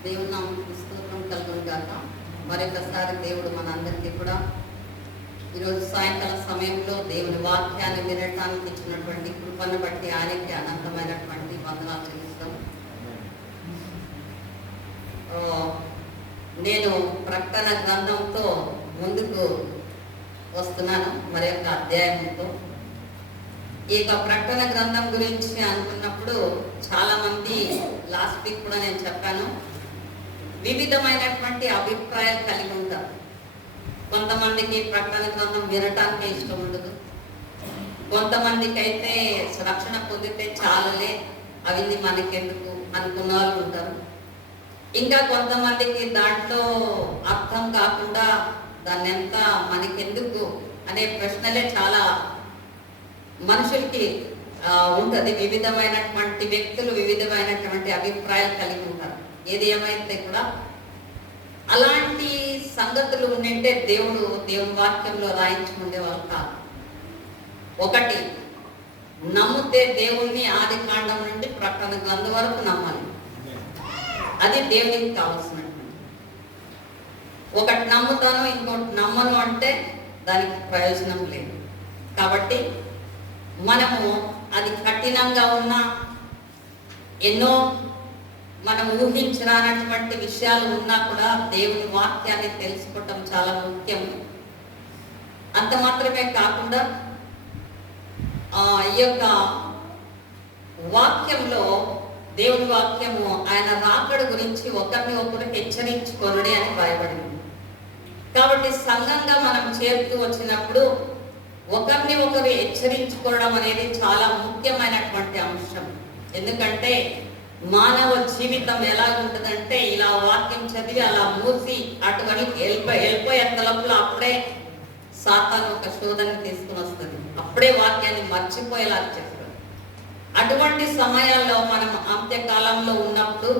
దేవుని నామమునకు స్తోత్రం కలుగును గాక. మరొకసారి దేవుడు మనందరికీ కూడా ఈరోజు సాయంకాల సమయంలో దేవుని వాక్యాన్ని వినటానికి ఇచ్చినటువంటి కృపను బట్టి ఆయనకి అనంతమైనటువంటి వందనాలు చెల్లిస్తాం. నేను ప్రకటన గ్రంథంతో ముందుకు వస్తున్నాను, మరి యొక్క అధ్యాయంతో. ఈ ప్రకటన గ్రంథం గురించి అనుకున్నప్పుడు చాలా మంది లాస్ట్ వీక్ కూడా నేను చెప్పాను, వివిధమైనటువంటి అభిప్రాయాలు కలిగి ఉంటారు. కొంతమందికి ప్రకటన గ్రంథం వినటానికి ఇష్టం ఉండదు, కొంతమందికి అయితే రక్షణ పొందితే చాలలే అవి మనకెందుకు అనుకున్న వాళ్ళు ఉంటారు. ఇంకా కొంతమందికి దాంట్లో అర్థం కాకుండా దాన్ని ఎంత మనకెందుకు అనే ప్రశ్నలే చాలా మనుషులకి ఉంటుంది. వివిధమైనటువంటి వ్యక్తులు వివిధమైనటువంటి అభిప్రాయాలు కలిగి ఉంటారు. ఏది ఏమైతే కూడా అలాంటి సంగతులు ఉండింటే దేవుని వాక్యంలో రాయించి ఉండేవాళ్ళు కాదు. ఒకటి, నమ్మితే దేవుణ్ణి ఆది కాండం నుండి ప్రకటన గ్రంథం వరకు నమ్మాలి. అది దేవునికి కావాల్సినటువంటి. ఒకటి నమ్ముతాను, ఇంకోటి నమ్మను అంటే దానికి ప్రయోజనం లేదు. కాబట్టి మనము అది కఠినంగా ఉన్నా, ఎన్నో మనం ఊహించరానటువంటి విషయాలు ఉన్నా కూడా దేవుని వాక్యాన్ని తెలుసుకోవటం చాలా ముఖ్యం. అంత మాత్రమే కాకుండా ఈ యొక్క వాక్యంలో దేవుని వాక్యము ఆయన రాకడ గురించి ఒకరిని ఒకరు హెచ్చరించుకొనుడి అని రాయబడింది. కాబట్టి సంఘంగా మనం చేరుతూ వచ్చినప్పుడు ఒకరిని ఒకరు హెచ్చరించుకోవడం అనేది చాలా ముఖ్యమైనటువంటి అంశం. ఎందుకంటే మానవ జీవితం ఎలా ఉంటుందంటే, ఇలా వాక్యం చదివి అలా మూసి అటువంటి వెళ్ళిపోయే తలపులు అప్పుడే సాతాను ఒక శోధన తీసుకుని వస్తుంది, అప్పుడే వాక్యాన్ని మర్చిపోయేలా చేస్తుంది. అటువంటి సమయాల్లో మనం అంత్యకాలంలో ఉన్నప్పుడు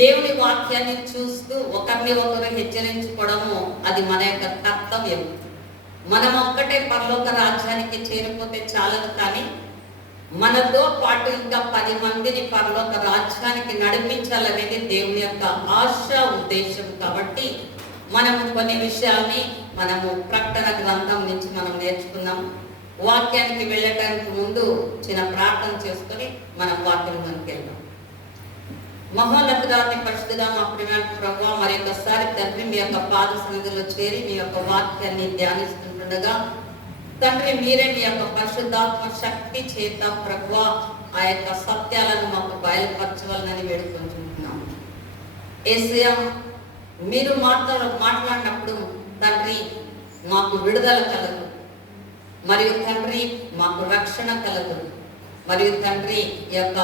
దేవుని వాక్యాన్ని చూస్తూ ఒకరిని ఒకరు హెచ్చరించుకోవడము అది మన యొక్క కర్తవ్యం. మనం ఒక్కటే పరలోక రాజ్యానికి చేరిపోతే చాలదు, కానీ మనతో పాటు ఇంకా 10 మందిని పరలోక రాజ్యానికి నడిపించాలనేది దేవుని యొక్క ఆశ, ఉద్దేశం. కాబట్టి మనము కొన్ని విషయాల్ని మనము ప్రకటన గ్రంథం నుంచి మనం నేర్చుకున్నాం. వాక్యానికి వెళ్ళటానికి ముందు చిన్న ప్రార్థన చేసుకొని మనం వాక్యంలోకి వెళ్దాం. మహోన్నతుడాన్ని పరిశుద్ధుడా మా ప్రియమైన ప్రభువా, మరి ఒకసారి తండ్రి మీ యొక్క పాద సన్నిధిలో చేరి మీ యొక్క వాక్యాన్ని ధ్యానిస్తుండగా తండ్రి మీరే మీ యొక్క పరిశుద్ధాత్మ శక్తి చేత ప్రభువా ఆ యొక్క సత్యాలను మాకు బయలుపరచవాలని వేడుకుంటున్నాము. యేసయ్యా, మీరు మాట్లాడినప్పుడు తండ్రి మాకు విడుదల కలదు, మరియు తండ్రి మాకు రక్షణ కలదు, మరియు తండ్రి ఈ యొక్క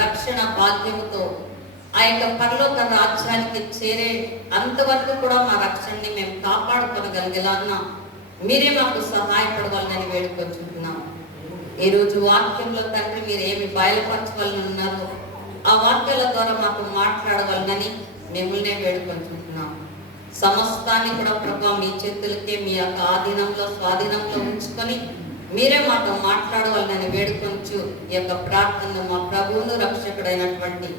రక్షణ భాగ్యముతో ఆ యొక్క పరలోక రాజ్యానికి చేరే అంతవరకు కూడా మా రక్షణని మేము కాపాడుకోగలిగేలాగా మీరే మాకు సహాయపడవాలని వేడుకొంచుకుంటున్నాము. ఈరోజు వాక్యంలో తండ్రి మీరు ఏమి బయలుపరచవాలని ఉన్నారో ఆ వాక్యాల ద్వారా మాకు మాట్లాడవాలని మిమ్మల్నే వేడుకొంచుకుంటున్నాము. సమస్తాన్ని కూడా ప్రభు మీ చేతులకే మీ యొక్క ఆధీనంలో స్వాధీనంలో ఉంచుకొని మీరే మాతో మాట్లాడవాలని వేడుకొంచు ఈ యొక్క ప్రార్థనను మా ప్రభువును రక్షకుడైనటువంటి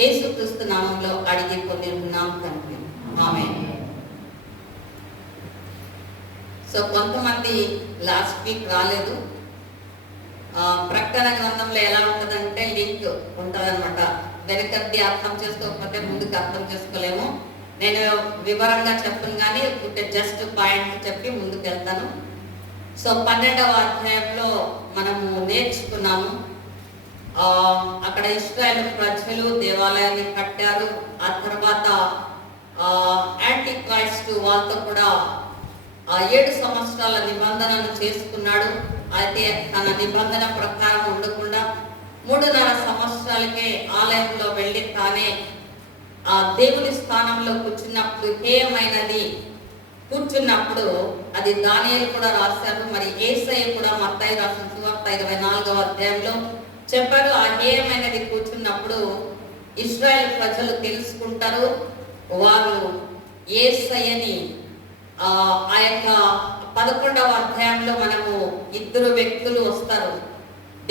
యేసుక్రీస్తు నామంలో అడిగి పొందుతున్నాం తండ్రి, ఆమేన్. సో కొంతమంది లాస్ట్ వీక్ రాలేదు. ప్రకటన గ్రంథంలో ఎలా ఉంటుందంటే లింక్ ఉంటుందన్నమాట. వెనకది అర్థం చేసుకోకపోతే ముందుకు అర్థం చేసుకోలేము. నేను వివరంగా చెప్పను, కానీ జస్ట్ పాయింట్ చెప్పి ముందుకు వెళ్తాను. సో 12వ అధ్యాయంలో మనము నేర్చుకున్నాము, అక్కడ ఇశ్రాయేలు ప్రజలు దేవాలయాన్ని కట్టారు. ఆ తర్వాత యాంటీ క్రైస్ట్ వాళ్ళతో కూడా 7 సంవత్సరాల నిబంధనను చేసుకున్నాడు. అయితే తన నిబంధన ప్రకారం ఉండకుండా 3.5 సంవత్సరాలకే ఆలయంలో వెళ్ళి తానే ఆ దేవుని స్థానంలో కూర్చున్నప్పుడు కూర్చున్నప్పుడు అది దానియేలు కూడా రాశారు. మరి యేసయ్య కూడా మత్తయి రాసిన సువార్త 24వ అధ్యాయంలో చెప్పారు. ఆ హేయమైనది కూర్చున్నప్పుడు ఇశ్రాయేల్ ప్రజలు తెలుసుకుంటారు, వారు యేసయ్యని ఆ యొక్క 11వ అధ్యాయంలో మనము 2 వ్యక్తులు వస్తారు.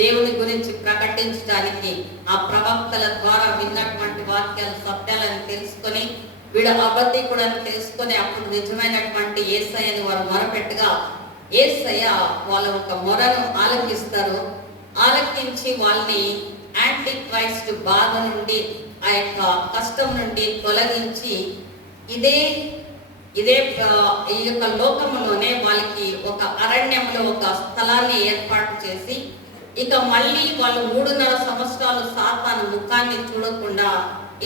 దేవుని గురించి ప్రకటించడానికి ఆ ప్రవక్తల ద్వారా విన్నటువంటి వాక్యాలు సత్యాలను తెలుసుకొని వీడు అబద్ధికుడని తెలుసుకొని అప్పుడు నిజమైనటువంటి యేసయ్యని వారు మొరపెట్టగా యేసయ్య వాళ్ళ ఒక మొరను ఆలకిస్తారు. ఆలకించి వాళ్ళని యాంటీ క్రైస్ట్ బాధ నుండి ఆ యొక్క కష్టం నుండి తొలగించి ఇదే ఈ యొక్క లోకములోనే వాళ్ళకి ఒక అరణ్యంలో ఒక స్థలాన్ని ఏర్పాటు చేసి ఇక మళ్ళీ వాళ్ళు 3.5 సంవత్సరాలు సాతాను ముఖాన్ని చూడకుండా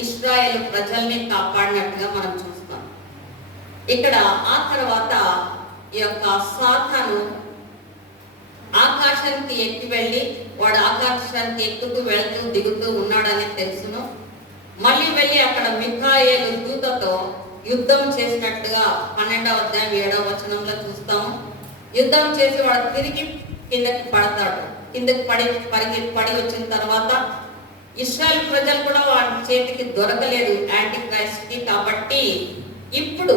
ఇశ్రాయేలు ప్రజల్ని కాపాడినట్టుగా మనం చూస్తాం. ఇక్కడ ఆ తర్వాత ఈ యొక్క సాతాను ఆకాశానికి ఎక్కి వెళ్ళి వాడు ఆకాశానికి ఎక్కుతూ వెళ్తూ దిగుతూ ఉన్నాడని తెలుసును. మళ్ళీ వెళ్ళి అక్కడ మిఖాయేలు దూతతో యుద్ధం చేసినట్టుగా 12వ అధ్యాయం 7వ వచనంలో చూస్తాము. యుద్ధం చేసి వాడు తిరిగి కిందకి పడతాడు. కిందకి పడి వచ్చిన తర్వాత ఇశ్రాయేల్ ప్రజలు కూడా వాడి చేతికి దొరకలేదు యాంటీ క్రైస్ట్కి. కాబట్టి ఇప్పుడు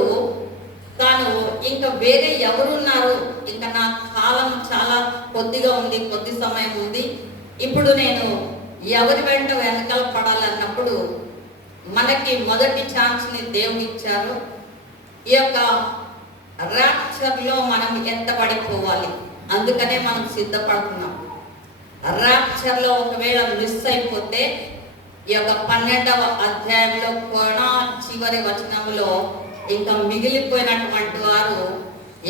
తాను ఇంకా వేరే ఎవరున్నారు, ఇంకా నా కాలం చాలా కొద్దిగా ఉంది, కొద్ది సమయం ఉంది, ఇప్పుడు నేను ఎవరి వెంట వెనకాల పడాలన్నప్పుడు మనకి మొదటి ఛాన్స్ని దేవుడు ఇచ్చారు. ఈ యొక్క ర్యాప్చర్లో మనం ఎత్తబడిపోవాలి, అందుకనే మనం సిద్ధపడుతున్నాం. ర్యాప్చర్లో ఒకవేళ మిస్ అయిపోతే ఈ యొక్క 12వ అధ్యాయంలో కూడా చివరి వచనంలో ఇంకా మిగిలిపోయినటువంటి వారు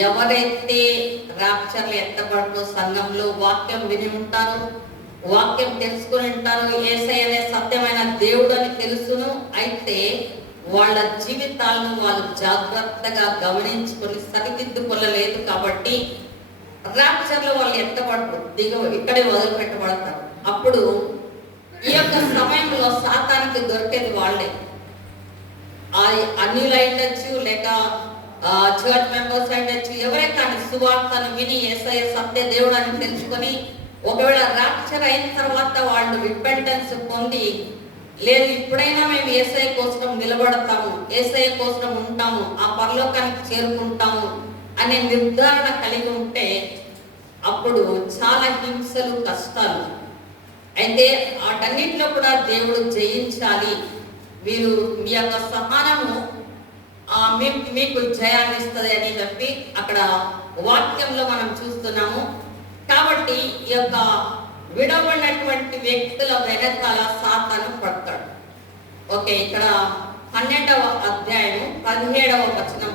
ఎవరైతే ర్యాప్చర్లో ఎత్తబడుతూ సంఘంలో వాక్యం విని ఉంటారు, వాక్యం తెలుసుకుని ఉంటారు, యేసయ్యనే సత్యమైన దేవుడు అని తెలుసును, అయితే వాళ్ళ జీవితాలను వాళ్ళు జాగ్రత్తగా గమనించుకొని సరిదిద్దుకోలేదు. కాబట్టి ర్యాప్చర్లో వాళ్ళు ఎత్తబడతారు, ఇక్కడే వదిలిపెట్టబడతారు. అప్పుడు ఈ యొక్క సమయంలో సాతానికి దొరికేది వాళ్ళే. అన్యులు అయ్యొచ్చు, లేక చర్చ్ మెంబర్స్ అయ్యొచ్చు, ఎవరే కానీ సువార్తను విని యేసయ్య సత్య దేవుడు అని తెలుసుకొని ఒకవేళ ర్యాప్చర్ అయిన తర్వాత వాళ్ళు రిపెంటెన్స్ పొంది లేదు ఇప్పుడైనా మేము యేసయ్య కోసం నిలబడతాము, యేసయ్య కోసం ఉంటాము, ఆ పరలోకానికి చేరుకుంటాము అనే నిర్ధారణ కలిగి ఉంటే అప్పుడు చాలా హింసలు కష్టాలు అయితే వాటన్నిటిలో కూడా దేవుడు జయించాలి. మీరు మీ యొక్క సహనము మీకు జయాన్ని ఇస్తుంది అని చెప్పి అక్కడ వాక్యంలో మనం చూస్తున్నాము. కాబట్టి ఈ యొక్క విడవబడినటువంటి వ్యక్తుల వెనకాల సాతాను పడతాడు. ఓకే, ఇక్కడ 12వ అధ్యాయం 17వ వచనం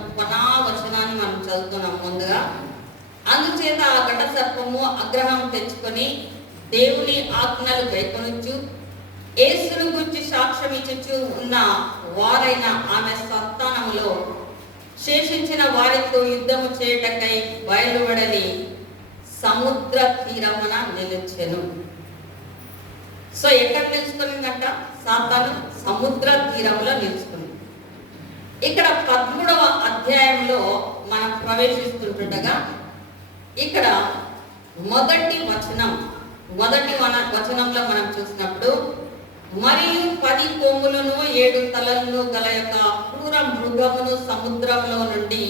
వచనాన్ని మనం చదువుతున్నాం ముందుగా. అందుచేత ఆ ఘట సర్పము ఆగ్రహం తెచ్చుకొని దేవుని ఆజ్ఞలు గైకొనుచు యేసును గురించి సాక్ష్యం ఇచ్చుచు ఉన్న వారైన ఆమె సంతానములో శేషించిన వారితో యుద్ధము చేయటకై బయలువడని సముద్ర తీరమున నిలిచెను. సో ఎక్కడ నిలుచుకునిందంట? సాతాను సముద్ర తీరములో నిలుచుకుంది. ఇక్కడ 13వ అధ్యాయంలో మనం ప్రవేశిస్తుండగా ఇక్కడ మొదటి వచనంలో మనం చూసినప్పుడు మరియు 10 కొమ్ములను 7 తలలను గల యొక్క క్రూర మృగమును సముద్రంలో నుండి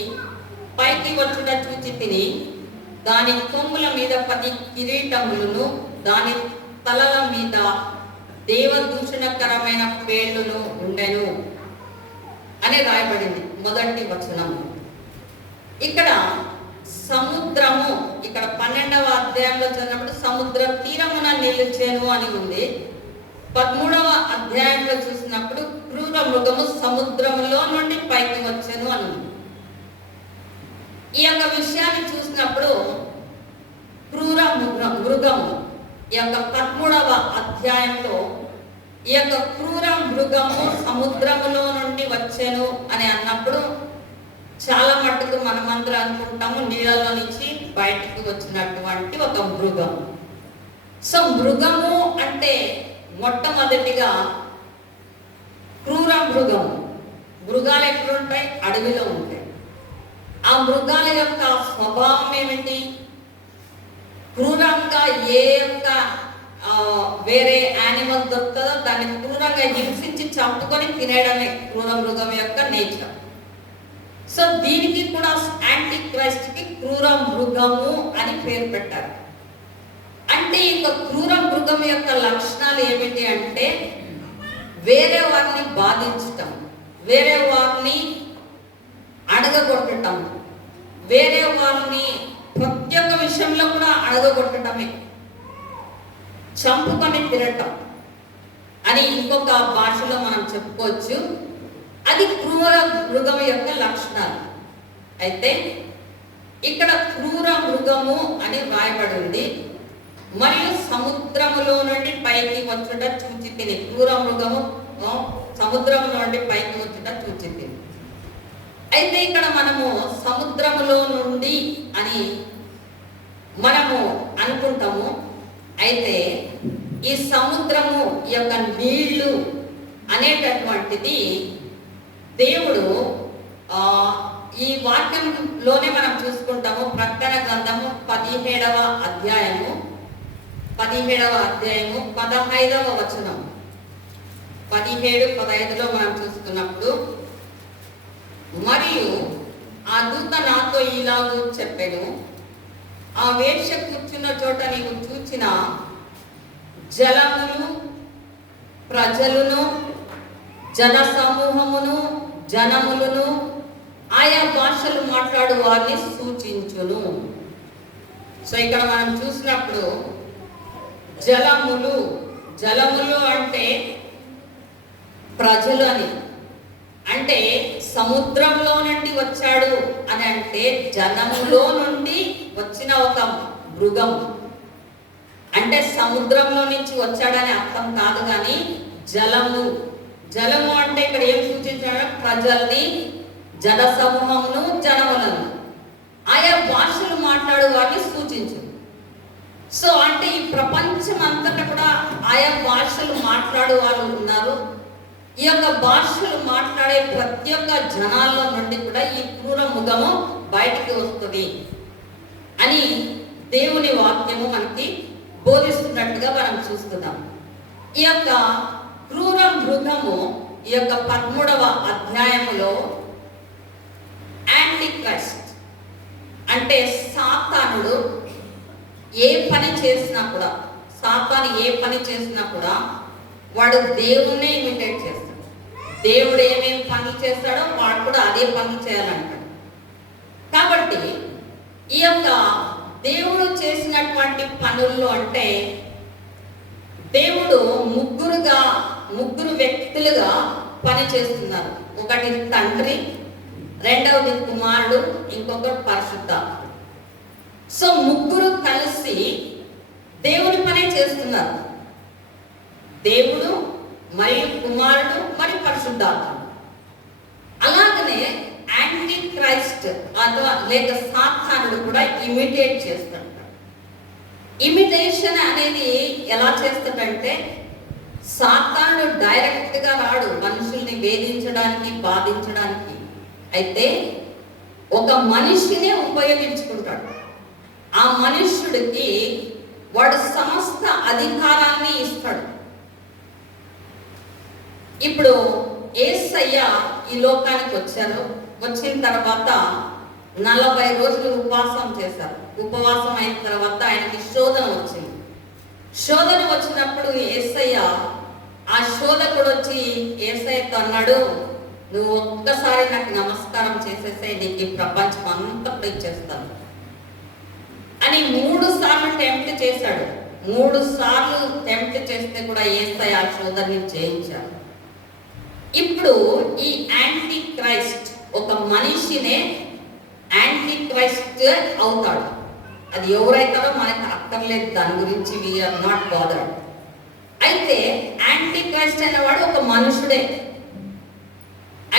పైకి వచ్చుట చూచి తిని దాని కొమ్ముల మీద 10 కిరీటములను దాని తలల మీద దేవదూషణకరమైన పేర్లను ఉండెను అని రాయబడింది మొదటి వచనం. ఇక్కడ సముద్రము, ఇక్కడ 12వ అధ్యాయంలో చదివినప్పుడు సముద్ర తీరమున నిలిచెను అని ఉంది. 13వ అధ్యాయంలో చూసినప్పుడు క్రూర మృగము సముద్రములో నుండి పైకి వచ్చెను అని ఉంది. ఈ యొక్క విషయాన్ని చూసినప్పుడు క్రూర మృగము ఈ యొక్క 13వ అధ్యాయంలో ఈ యొక్క క్రూర మృగము సముద్రములో నుండి వచ్చెను అని అన్నప్పుడు చాలా మట్టుకు మనమందరం అనుకుంటాము నీళ్ళలో నుంచి బయటకు వచ్చినటువంటి ఒక మృగం. సో మృగము అంటే మొట్టమొదటిగా క్రూర మృగము. మృగాలు ఎక్కడుంటాయి? అడవిలో ఉంటాయి. ఆ మృగాల యొక్క స్వభావం ఏమిటి? క్రూరంగా ఏ యొక్క వేరే యానిమల్ దొరుకుతుందో దాన్ని క్రూరంగా హింసించి చంపుకొని తినేయడమే క్రూర మృగం యొక్క నేచర్. సో దీనికి కూడా యాంటీ క్రైస్ట్ కి క్రూర మృగము అని పేరు పెట్టారు. అంటే ఇక క్రూర మృగం యొక్క లక్షణాలు ఏమిటి అంటే వేరే వారిని బాధించటం, వేరే వారిని అడగగొట్టటం, వేరే వారిని ప్రతి ఒక్క విషయంలో కూడా అడగగొట్టటమే, చంపుకొని తిరగటం అని ఇంకొక భాషలో మనం చెప్పుకోవచ్చు. అది క్రూర మృగం యొక్క లక్షణాలు. అయితే ఇక్కడ క్రూర మృగము అని వ్రాయబడి ఉంది. మరియు సముద్రములో నుండి పైకి వచ్చుట చూచి తిని. క్రూర మృగము సముద్రంలో నుండి పైకి వచ్చుట చూచి తిని. అయితే ఇక్కడ మనము సముద్రములో నుండి అని మనము అనుకుంటాము. అయితే ఈ సముద్రము యొక్క నీళ్లు అనేటటువంటిది దేవుడు ఈ వాక్యంలోనే మనం చూసుకుంటాము. ప్రకటన గ్రంథము 17వ అధ్యాయము 15వ వచనం 17-15లో మనం చూసుకున్నప్పుడు, మరియు ఆ దూత నాతో ఇలాగూ చెప్పెను, ఆ వేశ్య కూర్చున్న చోట నీవు చూచిన జలములు ప్రజలను, జన సమూహమును, జనములను, ఆయా భాషలు మాట్లాడు వారిని సూచించును. సో ఇక్కడ మనం చూసినప్పుడు జలములు అంటే ప్రజలు అని, అంటే సముద్రంలో నుండి వచ్చాడు అని అంటే జనములో నుండి వచ్చిన ఒక మృగం అంటే సముద్రంలో నుంచి వచ్చాడని అర్థం కాదు. కానీ జలము అంటే ఇక్కడ ఏం సూచించాడు? ప్రజల్ని, జన సమూహమును, జనములను, ఆయా భాషలు మాట్లాడు వారిని సూచించు. సో అంటే ఈ ప్రపంచం అంతటా కూడా ఆయా భాషలు మాట్లాడు వాళ్ళు ఉన్నారు. ఈ యొక్క భాషలు మాట్లాడే ప్రతి ఒక్క జనాల్లో నుండి కూడా ఈ క్రూర మృగము బయటికి వస్తుంది అని దేవుని వాక్యము మనకి బోధిస్తున్నట్టుగా మనం చూస్తున్నాం. ఈ యొక్క క్రూర మృగము ఈ యొక్క 13వ అధ్యాయములో యాంటీ క్రైస్ట్ అంటే సాతానుడు ఏ పని చేసినా కూడా, సాతాను ఏ పని చేసినా కూడా వాడు దేవుణ్ణి ఇమిటేట్ చేస్తాడు. దేవుడు ఏమేమి పనులు చేస్తాడో వాడు కూడా అదే పనులు చేయాలంటాడు. కాబట్టి ఈ యొక్క దేవుడు చేసినటువంటి పనుల్లో అంటే దేవుడు ముగ్గురు వ్యక్తులుగా పని చేస్తున్నారు. ఒకటి తండ్రి, రెండవది కుమారుడు, ఇంకొకటి పరిశుద్ధాత్మ. సో ముగ్గురు కలిసి దేవుని పనే చేస్తున్నారు. దేవుడు మరియు కుమారుడు మరియు పరిశుద్ధాత్మ. అలాగనే యాంటీ క్రైస్ట్ అథవా లేక సాతానుడు కూడా ఇమిటేట్ చేస్తాడు. ఇమిటేషన్ అనేది ఎలా చేస్తాడంటే సాతానుడు డైరెక్ట్గా రాడు మనుషుల్ని వేధించడానికి, బాధించడానికి. అయితే ఒక మనిషినే ఉపయోగించుకుంటాడు. ఆ మనుష్యుడికి వాడు సమస్త అధికారాన్ని ఇస్తాడు. ఇప్పుడు యేసయ్య ఈ లోకానికి వచ్చారు. వచ్చిన తర్వాత 40 రోజులు ఉపవాసం చేశారు. ఉపవాసం అయిన తర్వాత ఆయనకి శోధన వచ్చింది. శోధన వచ్చినప్పుడు యేసయ్య, ఆ శోధకుడు వచ్చి యేసయ్యతో అన్నాడు, నువ్వు ఒక్కసారి నాకు నమస్కారం చేసేసే, నీకు ఈ ప్రపంచం అంతా ఇచ్చేస్తాను అని 3 సార్లు టెంప్ట్ చేశాడు. 3 సార్లు టెంప్ట్ చేస్తే కూడా యేసయ్య ఆ శోధనని జయించాడు. ఇప్పుడు ఈ యాంటీ క్రైస్ట్ ఒక మనిషినే యాంటీ క్రైస్ట్ అవుతాడు. అది ఎవరైతారో మనకు అక్కర్లేదు, దాని గురించి వీఆర్ నాట్ బాదర్డ్. అయితే యాంటీ క్రైస్ట్ అనేవాడు ఒక మనుషుడే.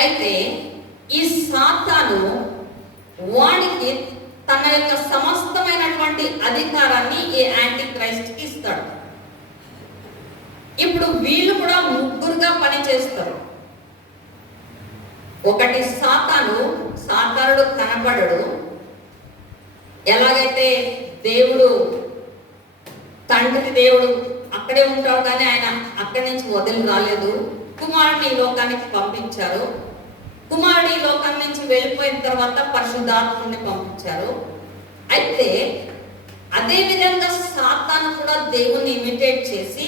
అయితే ఈ సాతాను వాడికి తన యొక్క సమస్తమైనటువంటి అధికారాన్ని ఈ యాంటీ క్రైస్ట్కి ఇస్తాడు. ఇప్పుడు వీళ్ళు కూడా ముగ్గురుగా పనిచేస్తారు. ఒకటి సాతానుడు కనపడడు. ఎలాగైతే తండ్రి దేవుడు అక్కడే ఉంటాడు, కానీ ఆయన అక్కడి నుంచి వదిలి రాలేదు. కుమారుని ఈ లోకానికి పంపించారు. కుమారుడు ఈ లోకం నుంచి వెళ్ళిపోయిన తర్వాత పరిశుద్ధాత్ముని పంపించారు. అయితే అదే విధంగా సాతాను కూడా దేవుణ్ణి ఇమిటేట్ చేసి,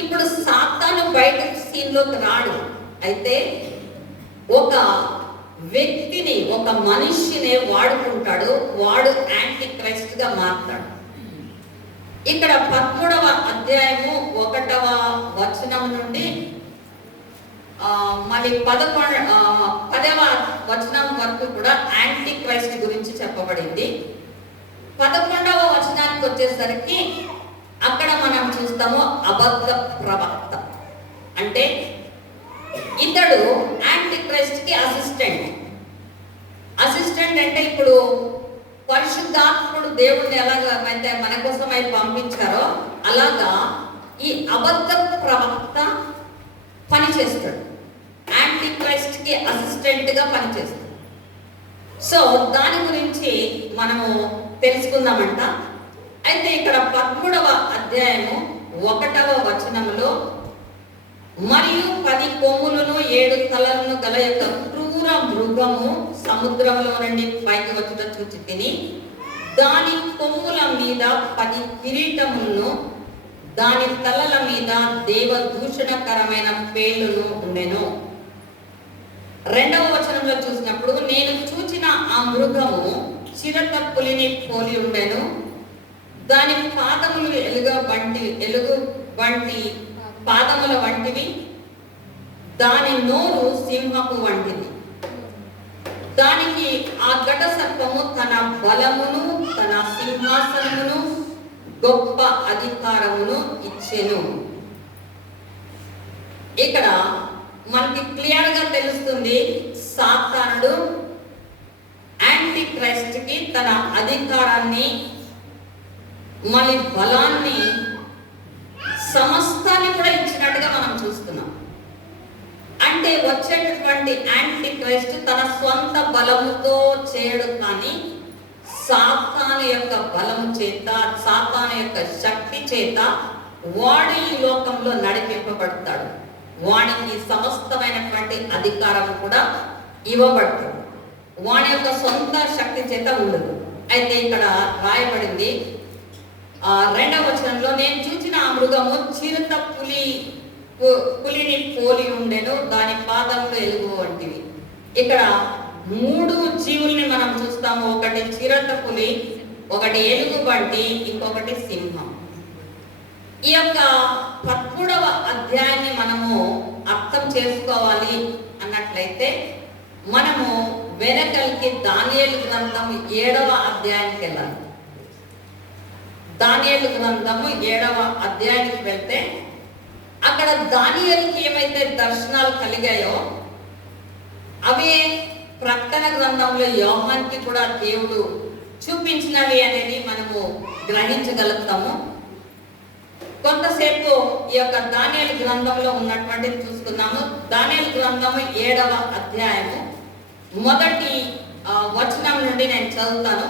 ఇప్పుడు సాతాను బయట సీన్లోకి రాడు. అయితే ఒక వ్యక్తిని, ఒక మనిషిని వాడుకుంటాడు. వాడు యాంటీ క్రైస్ట్ గా మారుతాడు. ఇక్కడ 13వ అధ్యాయము 1వ వచనం నుండి మళ్ళీ 10వ వచనం వరకు కూడా యాంటీ క్రైస్ట్ గురించి చెప్పబడింది. 11వ వచనానికి వచ్చేసరికి అక్కడ మనం చూస్తాము అబద్ధ ప్రవక్త. అంటే ఇతడు యాంటీ క్రైస్ట్ కి అసిస్టెంట్ అంటే ఇప్పుడు పరిశుద్ధాత్ముడు దేవుడిని ఎలాగైతే మన కోసమై పంపించారో అలాగా ఈ అబద్ధ ప్రవక్త పనిచేస్తాడు. యాంటీ క్రైస్ట్ కి అసిస్టెంట్ గా పనిచేస్తాడు. సో దాని గురించి మనము తెలుసుకుందామంట. అయితే ఇక్కడ 13వ అధ్యాయము 1వ వచనంలో, మరియు 10 కొమ్ములను 7 తలలను గల యొక్క క్రూర మృగము సముద్రంలో నుండి పైకి వచ్చుట చూచి తిని, దాని కొమ్ముల మీద 10 కిరీటములను, దాని తలల మీద దేవదూషణకరమైన పేర్లను ఉండెను. 2వ వచనంలో చూసినప్పుడు, నేను చూచిన ఆ మృగము చిరత పులిని పోలి ఉండెను. దాని పాదములు ఎలుగు వంటి పాదముల వంటివి, దాని నోరు సింహపు వంటిది. దానికి ఆ ఘట సర్పము తన బలమును, తన సింహాసనమును, గొప్ప అధికారమును ఇచ్చెను. ఇక్కడ మనకి క్లియర్ గా తెలుస్తుంది, సాతానుడు యాంటీ క్రైస్ట్ కి తన అధికారాన్ని, మళ్ళీ బలాన్ని, సమస్తాన్ని కూడా ఇచ్చినట్టుగా మనం చూస్తున్నాం. అంటే వచ్చేటటువంటి యాంటీ క్రైస్ట్ తన స్వంత బలముతో చేయడు, కానీ సాతాను యొక్క బలము చేత, సాతాను యొక్క శక్తి చేత వాడు ఈ లోకంలో నడిపింపబడతాడు. వాడికి సమస్తమైనటువంటి అధికారం కూడా ఇవ్వబడతాడు. వాడి యొక్క సొంత శక్తి చేత ఉండదు. అయితే ఇక్కడ రాయబడింది 2వ వచనంలో, నేను చూసిన ఆ మృగము చిరుత పులిని పోలి ఉండెను, దాని పాదములు ఎలుగు వంటివి. ఇక్కడ 3 జీవుల్ని మనం చూస్తాము. ఒకటి చిరుత పులి, ఒకటి ఎలుగు వంటి, ఇంకొకటి సింహం. ఈ యొక్క 13వ అధ్యాయాన్ని మనము అర్థం చేసుకోవాలి అన్నట్లయితే మనము వెనకలికి దానియేలు గ్రంథం 7వ అధ్యాయానికి వెళ్ళాలి. దానియేలు గ్రంథము 7వ అధ్యాయానికి వెళ్తే అక్కడ దానియేలుకి ఏమైతే దర్శనాలు కలిగాయో అవే ప్రకటన గ్రంథంలో యోహానికి కూడా దేవుడు చూపించినవి అనేది మనము గ్రహించగలుగుతాము. కొంతసేపు ఈ యొక్క దానియేలు గ్రంథంలో ఉన్నటువంటిది చూసుకున్నాము. దానియేలు గ్రంథము 7వ అధ్యాయము 1వ వచనం నుండి నేను చదువుతాను.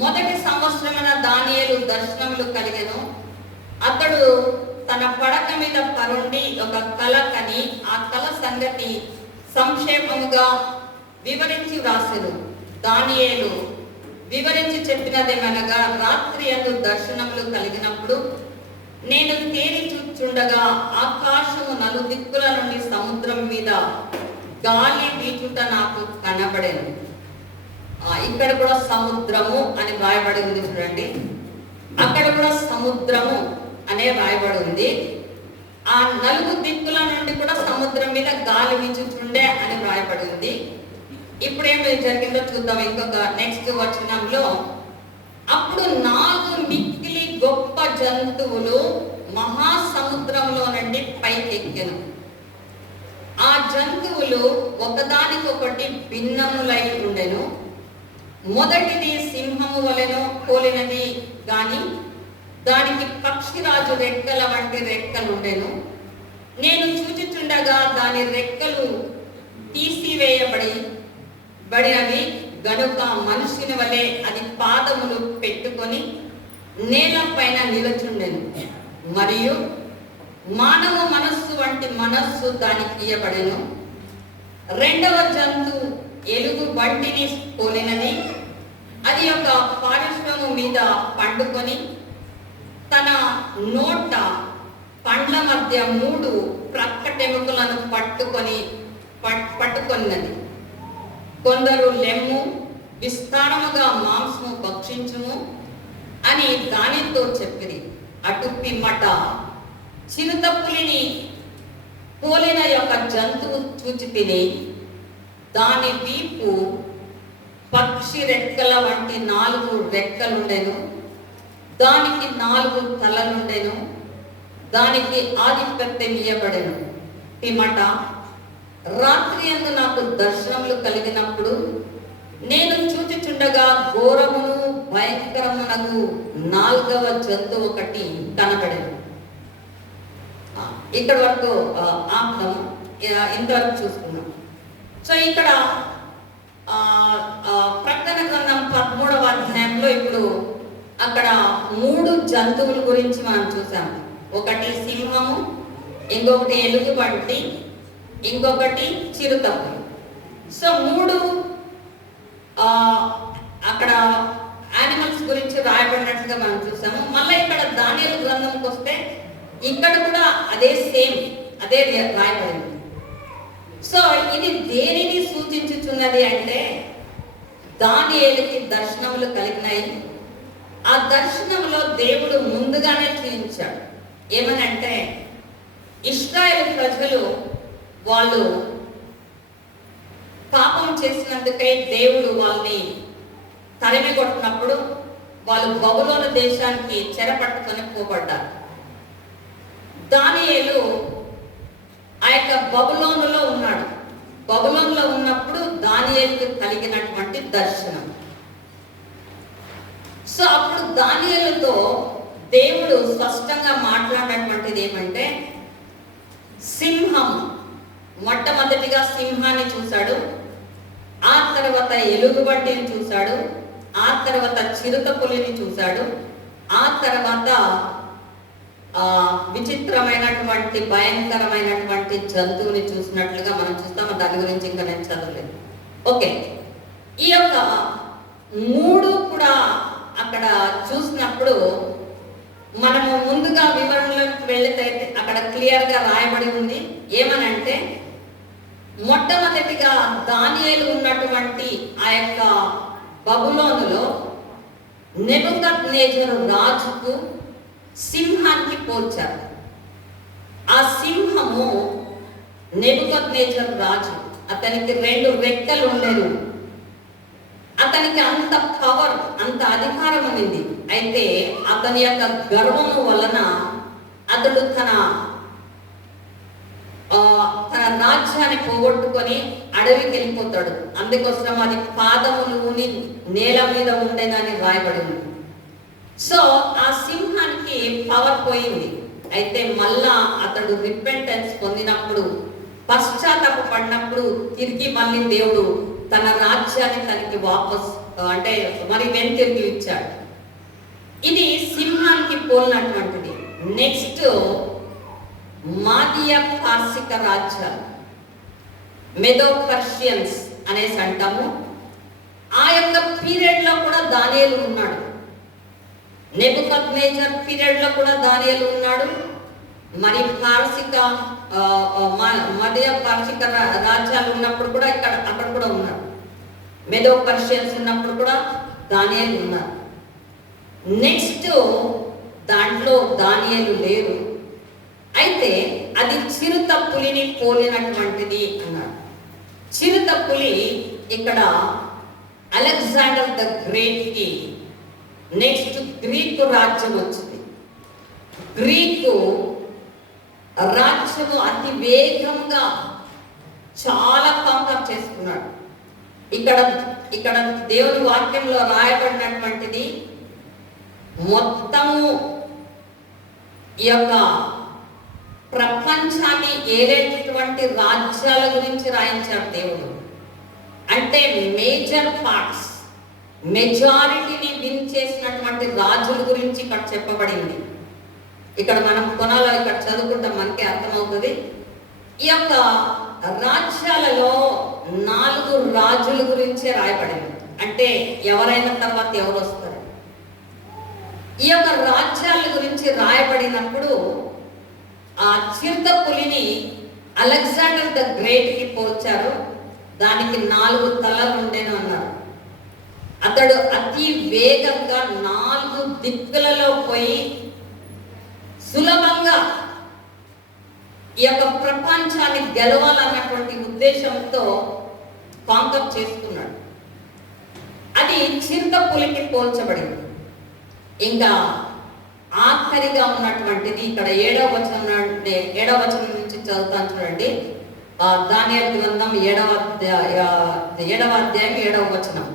మొదటి సంవత్సరమైన దానియేలు దర్శనములు కలిగెను. అతడు తన పడక మీద పరుండి ఒక కల కని, ఆ కల సంగతి సంక్షేపముగా వివరించి వ్రాసెను. దానియేలు వివరించి చెప్పినదేమనగా, రాత్రి యందు దర్శనములు కలిగినప్పుడు నేను తేరి చూచుండగా ఆకాశము నలుదిక్కుల నుండి సముద్రం మీద గాలి వీచుట నాకు కనబడేను. ఇక్కడ కూడా సముద్రము అని రాయబడి ఉంది చూడండి. అక్కడ కూడా సముద్రము అనే రాయబడి ఉంది. ఆ 4 దిక్కుల నుండి కూడా సముద్రం మీద గాలి వీచుచుండే అని రాయబడి ఉంది. ఇప్పుడు ఏమి జరిగిందో చూద్దాం. ఇంకొక నెక్స్ట్ వచనంలో, అప్పుడు 4 మిక్కిలి గొప్ప జంతువులు మహాసముద్రంలో నుండి పైకెక్కెను. ఆ జంతువులు ఒకదానికొకటి భిన్నములై ఉండెను. మొదటిది సింహము వలెను పోలినది గాని దానికి పక్షిరాజు రెక్కల వంటి రెక్కలు ఉండెను. నేను చూచుచుండగా దాని రెక్కలు తీసివేయబడినవి గనుక మనుషుని వలె అది పాదములు పెట్టుకొని నేల పైన నిలుచుండెను. మరియు మానవ మనస్సు వంటి మనస్సు దానికి ఇయ్యబడెను. 2వ జంతువు ఎలుగు బంటిని పోలినది, అది ఒక పారిశ్రమం మీద పండుకొని తన నోట పండ్ల మధ్య 3 ప్రక్కటెముకలను పట్టుకొన్నది. కొందరు లెమ్ము, విస్తారముగా మాంసము భక్షించుము అని దానితో చెప్పిరి. అటు పిమ్మట చిరుతపులిని పోలిన యొక్క జంతువు చూచి తిని, దాని వీపు పక్షి రెక్కల వంటి 4 రెక్కలుండెను, దానికి 4 తలలుండెను, దానికి ఆధిపత్యం ఇయ్యబడెను. పిమ్మట రాత్రి యందు నాకు దర్శనములు కలిగినప్పుడు నేను చూచుచుండగా ఘోరమును భయంకరమునగు 4వ జంతువు ఒకటి కనబడెను. ఇక్కడ వరకు ఆత్మ ఇంతవరకు చూసుకున్నాం. సో ఇక్కడ ప్రకటన గ్రంథం 13వ అధ్యాయంలో ఇప్పుడు అక్కడ 3 జంతువుల గురించి మనం చూసాము. ఒకటి సింహము, ఇంకొకటి ఎలుగుబంటి, ఇంకొకటి చిరుతపులి. సో 3 అక్కడ యానిమల్స్ గురించి రాయబడినట్టుగా మనం చూసాము. మళ్ళీ ఇక్కడ దానియేలు గ్రంథంకి వస్తే ఇక్కడ కూడా అదే రాయబడింది. సో ఇది దేనిని సూచించుచున్నది అంటే, దానియేలుకి దర్శనములు కలిగినాయి. ఆ దర్శనంలో దేవుడు ముందుగానే చూపించాడు. ఏమనంటే, ఇశ్రాయేలు ప్రజలు వాళ్ళు పాపం చేసినందుకై దేవుడు వాళ్ళని తరిమి కొట్టినప్పుడు వాళ్ళు బబులోను దేశానికి చెరపట్టుకొని పోబడ్డారు. దానియేలు ఆ యొక్క బబులోనులో ఉన్నాడు. బబులోనులో ఉన్నప్పుడు దానియేలుకు కలిగినటువంటి దర్శనం. సో అప్పుడు దానియేలుతో దేవుడు స్పష్టంగా మాట్లాడినటువంటిది ఏమంటే, సింహం, మొట్టమొదటిగా సింహాన్ని చూశాడు, ఆ తర్వాత ఎలుగుబంటిని చూశాడు, ఆ తర్వాత చిరుతపులిని చూశాడు, ఆ తర్వాత విచిత్రమైనటువంటి భయంకరమైనటువంటి జంతువుని చూసినట్లుగా మనం చూస్తాము. దాని గురించి ఇంకా నేను చదవలేదు. ఓకే, ఈ యొక్క 3 కూడా అక్కడ చూసినప్పుడు మనము ముందుగా వివరణలోకి వెళితే అక్కడ క్లియర్గా రాయబడి ఉంది. ఏమనంటే, మొట్టమొదటిగా దానియేలు ఉన్నటువంటి ఆ యొక్క బబులోనులో నెబుకద్నెజరు రాజుకు సింహానికి పోల్చారు. ఆ సింహము నెబుకద్నెజరు రాజు, అతనికి 2 రెక్కలు ఉండేవి. అతనికి అంత పవర్, అంత అధికారం ఉంది. అయితే అతని యొక్క గర్వము వలన అతడు తన రాజ్యాన్ని పోగొట్టుకొని అడవికి వెళ్ళిపోతాడు. అందుకోసం అది పాదములు నేల మీద ఉండేదని రాయబడి ఉంది. సో ఆ సింహానికి పవర్ పోయింది. అయితే మళ్ళా అతడు రిపెంటెన్స్ పొందినప్పుడు, పశ్చాత్తాప పడినప్పుడు తిరిగి మళ్ళీ దేవుడు తన రాజ్యాన్ని తనకి వాపస్ అంటే మరి వెనుతిరిగి ఇచ్చాడు. ఇది సింహానికి పోలినటువంటిది. నెక్స్ట్ మాదియా పార్సిక రాజ్యాలు, మెదో పర్షియన్స్ అనేసి అంటాము. ఆ యొక్క పీరియడ్ లో కూడా దానియేలు ఉన్నాడు. నెబుకద్నెజర్ పీరియడ్ లో కూడా దానియేలు ఉన్నాడు. మరి మధ్య పార్సిక రాజ్యాలు ఉన్నప్పుడు కూడా అక్కడ కూడా ఉన్నారు. మెదో పర్షియన్స్ ఉన్నప్పుడు కూడా దానియేలు ఉన్నారు. నెక్స్ట్ దాంట్లో దానియేలు లేరు. అయితే అది చిరుతపులిని పోలినటువంటిది అన్నాడు. చిరుతపులి ఇక్కడ అలెగ్జాండర్ ద గ్రేట్ కి నెక్స్ట్ గ్రీకు రాజ్యం వచ్చింది. గ్రీకు రాజ్యము అతి వేగంగా చాలా కాంకర్ చేసుకున్నాడు. ఇక్కడ దేవుని వాక్యంలో రాయబడినటువంటిది మొత్తము ఈ యొక్క ప్రపంచాన్ని ఏలేటటువంటి రాజ్యాల గురించి రాయించాడు దేవుడు. అంటే మేజర్ పార్ట్స్, మెజారిటీని విన్ చేసినటువంటి రాజుల గురించి ఇక్కడ చెప్పబడింది. ఇక్కడ మనం కొనాలో ఇక్కడ చదువుకుంటాం, మనకే అర్థమవుతుంది. ఈ యొక్క రాజ్యాలలో 4 రాజుల గురించే రాయబడింది. అంటే ఎవరైన తర్వాత ఎవరు వస్తారు? ఈ యొక్క రాజ్యాల గురించి రాయబడినప్పుడు ఆ చిరుత పులిని అలెగ్జాండర్ ద గ్రేట్ కి పోల్చారు. దానికి 4 తలలు ఉండేను అన్నారు. అతడు అతి వేగంగా 4 దిక్కులలో పోయి సులభంగా ఈ యొక్క ప్రపంచాన్ని గెలవాలన్నటువంటి ఉద్దేశంతో కాంకర్ చేసుకున్నాడు. అది చిరుత పులికి పోల్చబడింది. ఇంకా ఆఖరిగా ఉన్నటువంటిది ఇక్కడ 7వ వచనం నుంచి చదువుతాను చూడండి. దానియేలు గ్రంథం 7వ అధ్యాయం 7వ వచనం.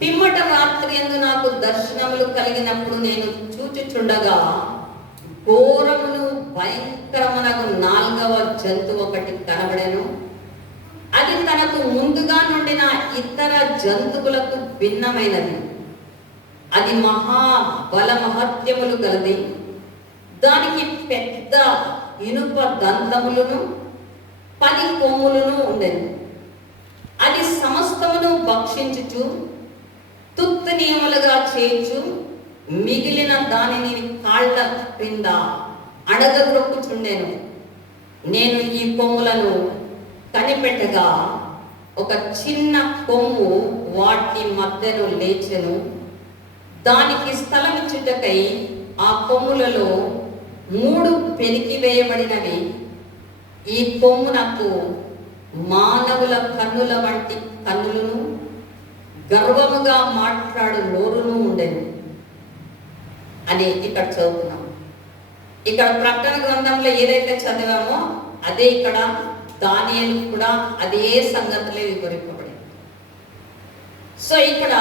పిమ్మట రాత్రి యందు నాకు దర్శనములు కలిగినప్పుడు నేను చూచుచుండగా ఘోరమును భయంకరమునగు 4వ జంతువు ఒకటి కనబడెను. అది తనకు ముందుగా నుండిన ఇతర జంతువులకు భిన్నమైనది. అది మహా బలమహత్యములు గలది. దానికి పెద్ద ఇనుప దంతములను 10 కొమ్ములను ఉండెను. అది సమస్తమును భక్షించుచు తుత్తనీయములుగా చేయుచు మిగిలిన దానిని కాళ్ళ క్రింద అడగద్రొక్కుచుండెను. నేను ఈ కొమ్ములను కనిపెట్టగా ఒక చిన్న కొమ్ము వాటి మధ్యలో లేచెను. దానికి స్థలమిచ్చుటకై ఆ కొమ్ములలో 3 పెరికి వేయబడినవి. ఈ కొమ్మునకు మానవుల కన్నుల వంటి కన్నులను గర్వముగా మాట్లాడు నోరును ఉండెను అని ఇక్కడ చదువుతున్నాం. ఇక్కడ ప్రకటన గ్రంథంలో ఏదైతే చదివామో అదే ఇక్కడ దానియేలు కూడా అదే సంగతులే వివరింపబడింది. సో ఇక్కడ